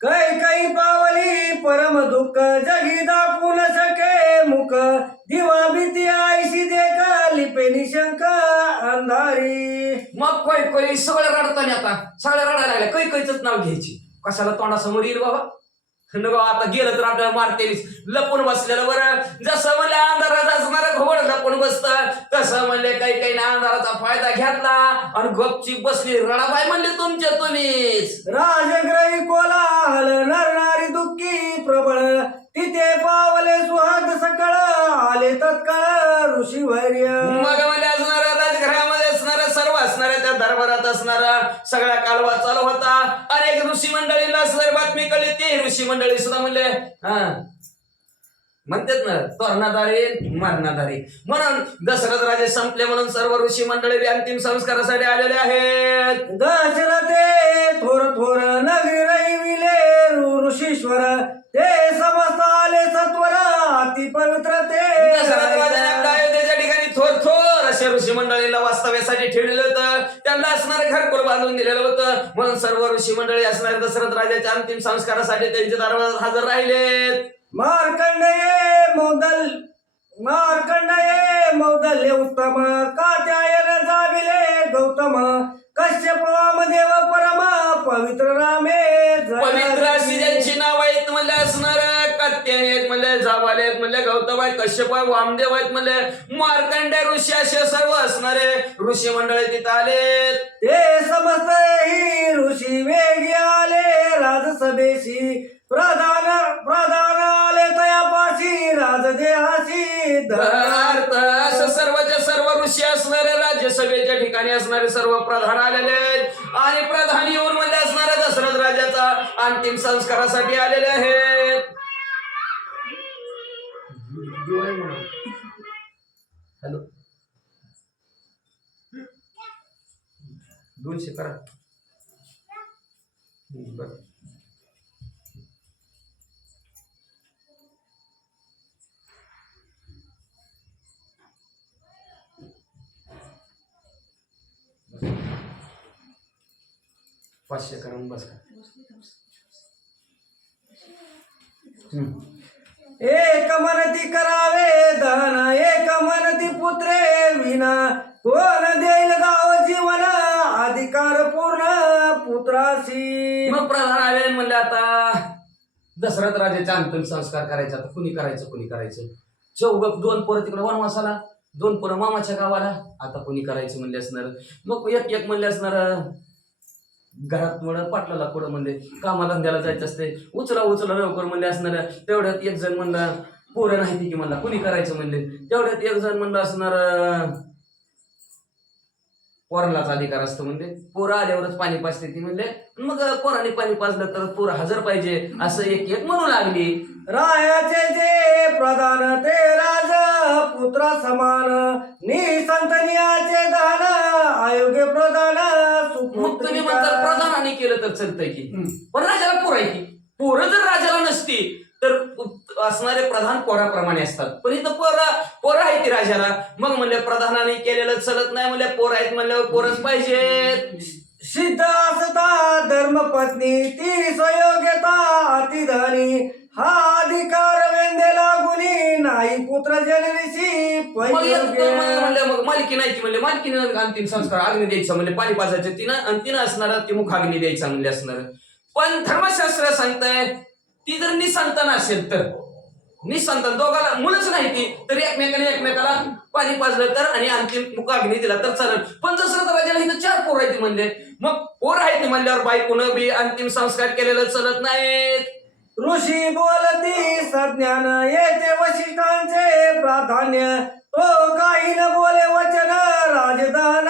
कैकेयी पावली परम दुःख जगी दाखवू न सके मुख दिवा भीती आयशी देख लिपे निशंक अंधारी. मग कैकेयी सगळं रडताना आता सगळ्या रडायला लागल्या. कैकेयीचंच नाव घ्यायची. कशाला तोंडासमोर येईल बाबा. आता गेलं तर आपल्याला मारतेलीच. लपून बसलेलं बरं. जसं म्हणले अंधारात असणारा घोड लपून बसत तसं म्हणले कैकेयीने अंधाराचा फायदा घेतला आणि गपची बसली. रडाबाई म्हणले तुमच्या तुम्हीच. राजग्रही कोलाहल नरणारी दुःखी प्रबळ तिथे पावले सुहाग सकळ आले तत्काळ ऋषीवर्य. मग म्हणजे असणाऱ्या राजघरामध्ये असणाऱ्या सर्व असणाऱ्या त्या दरबारात असणारा सगळ्या कालवा चालू होता. अनेक ऋषी मंडळीला जर बातमी कळली ते ऋषी मंडळी सुद्धा म्हणले हा म्हणतात ना तोरणादारी मरणादारी. म्हणून दशरथ राजे संपले म्हणून सर्व ऋषी मंडळी अंतिम संस्कारासाठी आलेले आहेत. दशरथे थोर थोर नगरी रहिविले ऋषीश्वर ते समस्त आले सत्वर अति पवित्र ते. दशरथ राजाने आपल्या अयोध्येच्या ठिकाणी थोर थोर असे ऋषी मंडळीला वास्तव्यासाठी ठेवलेलं होतं. त्यांना असणारं घरकुल बांधून दिलेलं होतं. म्हणून सर्व ऋषी मंडळी असणारे दशरथ राजाच्या अंतिम संस्कारासाठी त्यांच्या दरबारात हजर राहिलेत. मार्कंडये मौदल्य उत्तम कात्यायन जाविले गौतम कश्यप वामदेव परम पवित्र रामे. पवित्र अशी ज्यांची नाव आहेत म्हणले असणार कात्यायन आहेत म्हणले, जावाले आहेत म्हणले, गौतम आहेत, कश्यप आहे, वामदेव आहेत म्हणले, मार्कंडे ऋषी असे सर्व असणारे ऋषी मंडळी तिथं आले. ते समस्त ही ऋषी वेगी आले राजसभेशी प्रधान आले तयापाशी राजदेहाशी अर्थ असं सर्वच्या सर्व ऋषी असणारे राज्यसभेच्या ठिकाणी असणारे सर्व प्रधान आलेले आहेत आणि प्रधान येऊन मध्ये असणाऱ्या दशरथ राजाचा अंतिम संस्कारासाठी आलेले आहेत. हॅलो 200 करा बरं. पाचशे करून बस एक मनती करावे दान एक मनती पुत्रे विना कोण देईल दाव जीवन अधिकार पूर्ण पुत्राशी. मग प्रधान आले म्हणले आता दशरथ राजाचे अंतिम संस्कार करायचे. आता कुणी करायचं चौघ 2 पोरं तिकडे वनवासाला 2 पोरं मामाच्या गावाला. आता कुणी करायचं म्हणले असणार. मग एक म्हणले असणार घरात म्हणलं पाटलाला पुढं म्हणले कामाला धंद्याला जायचं असते उचला लवकर म्हणले असणार. तेवढ्यात एक जण म्हणला पोरं नाही ती की म्हणला कुणी करायचं म्हणले. तेवढ्यात एक जण म्हणलं असणार पोरांलाच अधिकार असतो म्हणजे पोरं आल्यावरच पाणी पाजते ती म्हणले. मग पोरांनी पाणी पाजलं तर पोरं हजर पाहिजे असं एक म्हणू लागली. रायाचे जे प्रधान ते राज पुत्रा समान निसंतनियाचे दान आयोग्य प्रधान. मग तुम्ही म्हणतात प्रधानाने केलं तर चालतंय की, पण राजाला पोरं आहे की. पोरं जर राजाला नसती तर असणारे प्रधान पोराप्रमाणे असतात. पण इथं पोरं आहे ती राजाला. मग म्हणले प्रधानाने केलेलं चलत नाही म्हणले पोरं आहेत म्हणल्यावर पोरच पाहिजेत. सिद्ध असता धर्मपत्नी ती स्वयोग्यता अतिधनी हा अधिकार वेंदेला गुणी नाही पुत्र जन्मिसी. मग मालकी नाही की म्हणले मालकीने अंतिम संस्कार अग्नी द्यायचा म्हणले पाणी पाजायचं तिनं आणि तिनं असणार ती मुख अग्नी द्यायचा म्हणले असणार. पण धर्मशास्त्र सांगताय ती जर निसंतान असेल तर निसंतान दोघाला मुलंच नाही ती तर एकमेकाला पाणी पाजलं तर आणि अंतिम मुख अग्नी दिला तर चालेल. पण दशरथ राजाला इथं 4 पोरं आहेत म्हणले. मग पोरं आहेत म्हणल्यावर बायकोनं बी अंतिम संस्कार केलेलं चलत नाहीत. ऋषी बोलती सज्ञान येते वशिष्ठांचे प्राधान्य तो काही न बोले वचन राजधान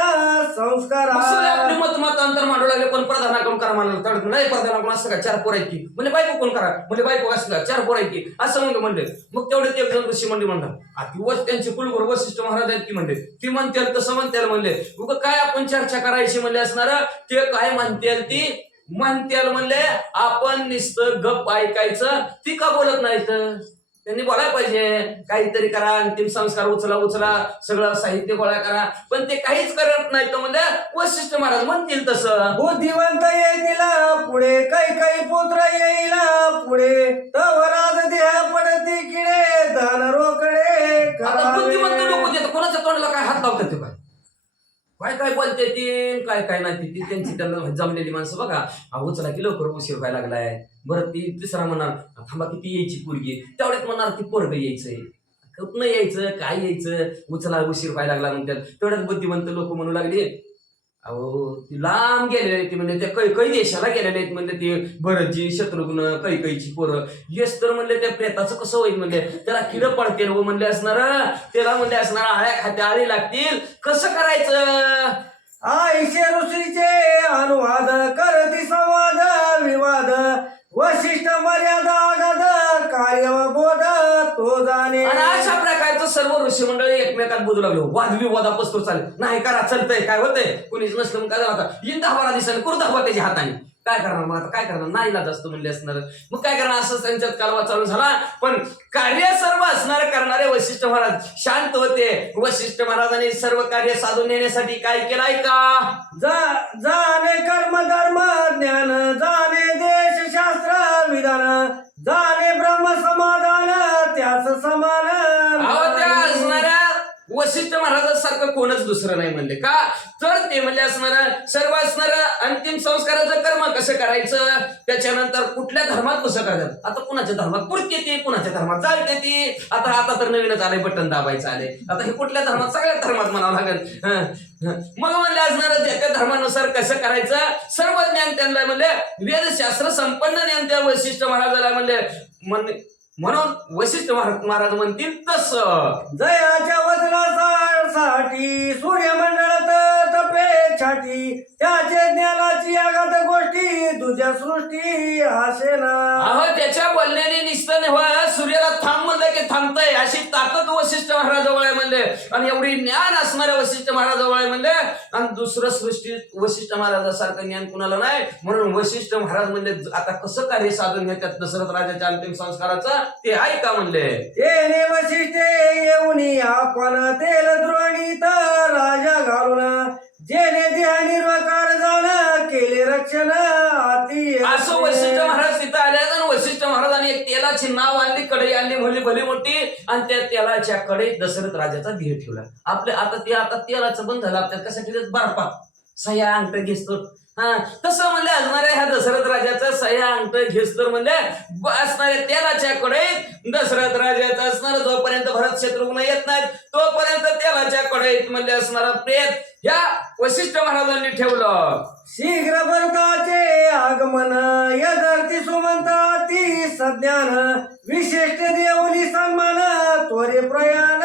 संस्कार. आपले मतांतर मांडू लागले पण प्रधानाकडून करा म्हणाल नाही प्रधानाकडून असं का 4 पोरं आहेत की म्हणजे बायको कोण करा म्हणजे बायको असं का 4 पोरं आहेत की असं म्हणले. मग तेवढे एक जण ऋषी मंडळी म्हणतात अति त्यांचे कुलगुरू वशिष्ठ महाराज आहेत की म्हणले ती म्हणतील तसं म्हणतील म्हणले. काय आपण चर्चा करायची म्हणले असणार ते काय म्हणतील ती म्हणतील म्हणले आपण नुसतं गप ऐकायचं ती का बोलत नाही तर त्यांनी बोलायला पाहिजे. काहीतरी करा अंतिम संस्कार उचला सगळं साहित्य गोळा करा पण ते काहीच करत नाही तर म्हणजे वशिष्ठ महाराज म्हणतील तसं. बुद्धिवंत येईल पुढे काही पुत्र येईल पुढे तव राज देह पडती किडे धन रोकडे. आता बुद्धिवंत लोक देतात कोणाच्या तोंडाला काय हात लावतात ते काय बोलते ती काय नाही ती त्यांची त्यांना जमलेली माणसं बघा उचला की लवकर उशीर व्हायला लागलाय. बरं ती तिसरा म्हणणार थांबा किती यायची पोरगी तेवढ्यात म्हणणार ती पोरग यायचंय कुठनं यायचं काय यायचं उचला उशीर व्हायला लागला म्हणतात. तेवढ्यात बुद्धिवंत लोक म्हणू लागले अहो ती लांब गेलेले आहेत म्हणजे त्या काही देशाला गेलेले आहेत म्हणजे ते भरतजी शत्रुघ्न कैकईची पोरं येस तर म्हणले त्या प्रेताचं कसं होईल म्हणजे त्याला किडं पडतील व म्हणले असणार त्याला म्हणले असणार आळ्या खात्या आळी लागतील कसं करायचं. आईशे ऋषीचे अनुवाद करती संवाद विवाद वशिष्ठ मर्यादा गद कार्य व बोध तो जाणे. आणि अशा प्रकारचं सर्व ऋषी मंडळी एकमेकात बोलू लागलो. वादविवादापासून चालेल नाही करा चालतंय काय होतंय कुणीच नसलं मग काय झालं आता येईन 10-12 दिवसांनी करू दाखवा त्याच्या हाताने. काय करणार मग आता काय करणार नाही इलाज असतो म्हणले असणार मग काय करणार असं त्यांच्यात कालवा चालू झाला. पण कार्य सर्व असणारे करणारे वशिष्ठ महाराज शांत होते. वशिष्ठ महाराजांनी सर्व कार्य साधून नेण्यासाठी काय केलंय का जाणे कर्म धर्म ज्ञान जाणे देश शास्त्र विधान जाणे ब्रह्म समाधान त्याच समान. अहो त्या असणाऱ्या वशिष्ठ महाराजांसारखं कोणच दुसरं नाही म्हणले का तर ते म्हणले असणार सर्व असणार अंतिम संस्काराचं कर्म कसं करायचं त्याच्यानंतर कुठल्या धर्मात कसं करायचं. आता कुणाच्या धर्मात पुरते ती कुणाच्या धर्मात चालते ती. आता तर नवीनच आले बटन दाबायचं आले. आता हे कुठल्या धर्मात सगळ्या धर्मात म्हणावं लागेल. मग म्हणले असणार त्या धर्मानुसार कसं करायचं सर्व ज्ञान त्यांना म्हणले वेदशास्त्र संपन्न ज्ञान त्या वशिष्ठ महाराजाला म्हणले म्हणून वशिष्ठ महाराज म्हणतील तसं. जयाच्या वचनासाठी सूर्यमंडळात तपे छाटी त्याचे ज्ञानाची आगात गोष्टी तुझ्या सृष्टी असेना. अहो त्याच्या बोलण्याने निसतं नाही सूर्याला थांब म्हणलं की थांबतंय अशी ताकद वशिष्ठ महाराजाजवळ आहे म्हणले. आणि एवढी ज्ञान असणाऱ्या वशिष्ठ महाराजाजवळ आहे म्हणले. आणि दुसरं सृष्टी वशिष्ठ महाराजासारखं ज्ञान कुणाला नाही. म्हणून वशिष्ठ महाराज म्हणले आता कसं कार्य साधून घेतात दशरथ राजाच्या अंतिम संस्काराचं ते ऐका म्हणले. तेने वशिष्ठे येऊन आपण तेल द्रोणीत राजा घालून जेने देह निर्वकार जाण केले रक्षण अति. असं वशिष्ठ महाराज तिथं आले आणि वशिष्ठ महाराजांनी एक तेलाची नाव आणली कढई आणली भली भली मोठी आणि त्या तेलाच्या कढईत दशरथ राजाचा देह ठेवला. आपले आता तेलाचं बंद झालं आपल्याला कसं केलं बर्फात सह्या अंगठ घेसतो तसं म्हणले असणाऱ्या ह्या दशरथ राजाचा सह्या अंगठ घेसतो म्हणले असणाऱ्या तेलाच्या कढईत दशरथ राजाचा असणार जोपर्यंत भरत शत्रुघ्न येत नाहीत तोपर्यंत तेलाच्या कढईत म्हणले असणारा प्रेत या वशिष्ठ महाराजांनी ठेवलं. शीघ्र भरताचे आगमन यदर्थी सुमंताती सज्ञान विशिष्ट देवली सन्मान त्वरे प्रयाण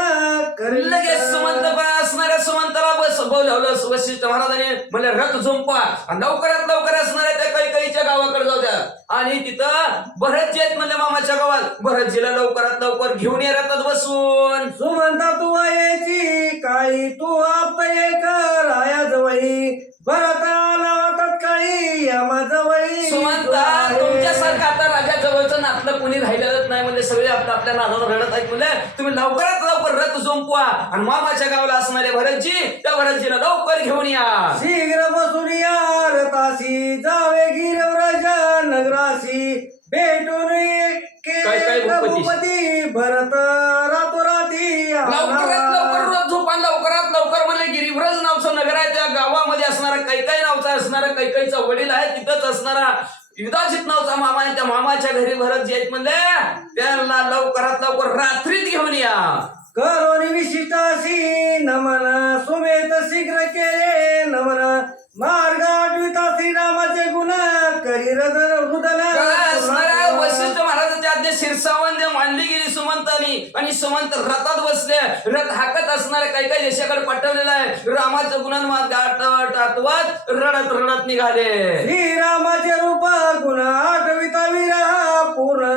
करी. लगेच सुमंत असणाऱ्या सुमंताला बोलवलं वशिष्ठ महाराजांनी म्हणले रथ झुंपा लवकरात लवकर असणाऱ्या त्या कैकईच्या गावाकडे जाऊ द्या. आणि तिथं भरतजी आहेत म्हणले मामाच्या गावात भरतजीला लवकरात लवकर घेऊन ये रथात बसून. सुमंता तू यायची काळी तू आप एक राया जवळी भरत आला तत्काळी यमा जवळी. सुमंता तुमच्यासारखं आता राजा जवळचं नातलं कोणी राहिलेलंच नाही म्हणजे सगळे आपल्या नादावर रडत आहेत म्हणजे तुम्ही लवकरात लवकर रथ झोंपवा आणि मामाच्या गावाला असणारे भरतजी त्या भरतजीला लवकर घेऊन या. शीघ्र बसून या रथाशी जावे गिरव्रज नगराशी भेटून भूपती भरत रातोराती. लवकरात लवकर रथ झोपा लवकरात लवकर म्हणजे गिरिव्रज नावचं नगर आहे त्या गावामध्ये असणारा कैकई नावचा असणारा कैकईचा वडील आहे तिथंच असणारा युधाजित नावचा मामा आहे त्या मामाच्या घरी भरत जे आहेत म्हणले त्यांना लवकरात लवकर रात्रीत घेऊन या. करोनी विशिष्टाशी नमन सुमेत शीघ्र केले नमन मार्ग आठविता श्रीरामाचे गुण करी हृदन. वशिष्ठ महाराजांच्या आज्ञा शिरसावंत मानली गेली सुमंतानी आणि सुमंत रथात बसले. रथ हाकत असणाऱ्या काही काही देशाकडे पाठवलेला आहे. रामाचं गुणांमार्ग आठवत रडत रडत निघाले. श्रीरामाचे रूप गुण आठविता विरह पूर्ण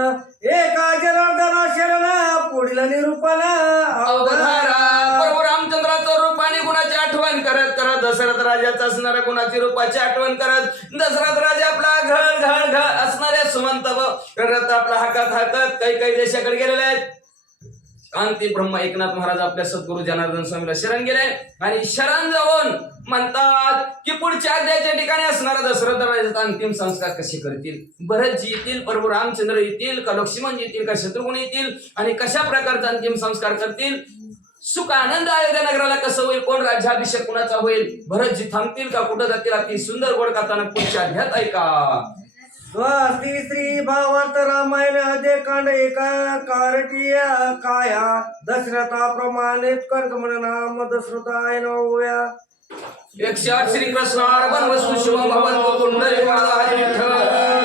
एका जनार्दना शरण पुढील निरूपण अवधारा. प्रभू रामचंद्राचं रूप आणि गुणाची आठवण करत करत दशरथ राजाचं असणाऱ्या गुणाची रूपाची आठवण करत दशरथ राजा आपला घळ घळ घळ असणाऱ्या सुमंत रथ आपला हाकत हाकत काही काही देशाकडे गेलेले आहेत. शांती ब्रह्म एकनाथ महाराज आपल्या सद्गुरू जनार्दन स्वामीला शरण गेले आणि शरण जाऊन म्हणतात की पुढच्या अध्यायाच्या ठिकाणी असणारा दशरथ राजाचा अंतिम संस्कार कसे करतील. भरतजी येतील प्रभू रामचंद्र येतील का लक्ष्मण येतील का शत्रुघ्न येतील आणि कशा प्रकारचा अंतिम संस्कार करतील. सुख आनंद अयोध्या नगराला कसं होईल कोण राज्याभिषेक कुणाचा होईल भरतजी थांबतील का कुठं जातील अति सुंदर गोड कथानक पुढच्या अध्यायात ऐका. स्वस्ति श्री भावार्थ रामायण आद्य कांड एका कारटीया काया दशरथा प्रमाणित कर्क नाम दशरथाय नवया. 108 श्रीकृष्ण अर्पण वस्तु शुभ भवतो पुंडरी वरदा हरी विठ्ठल.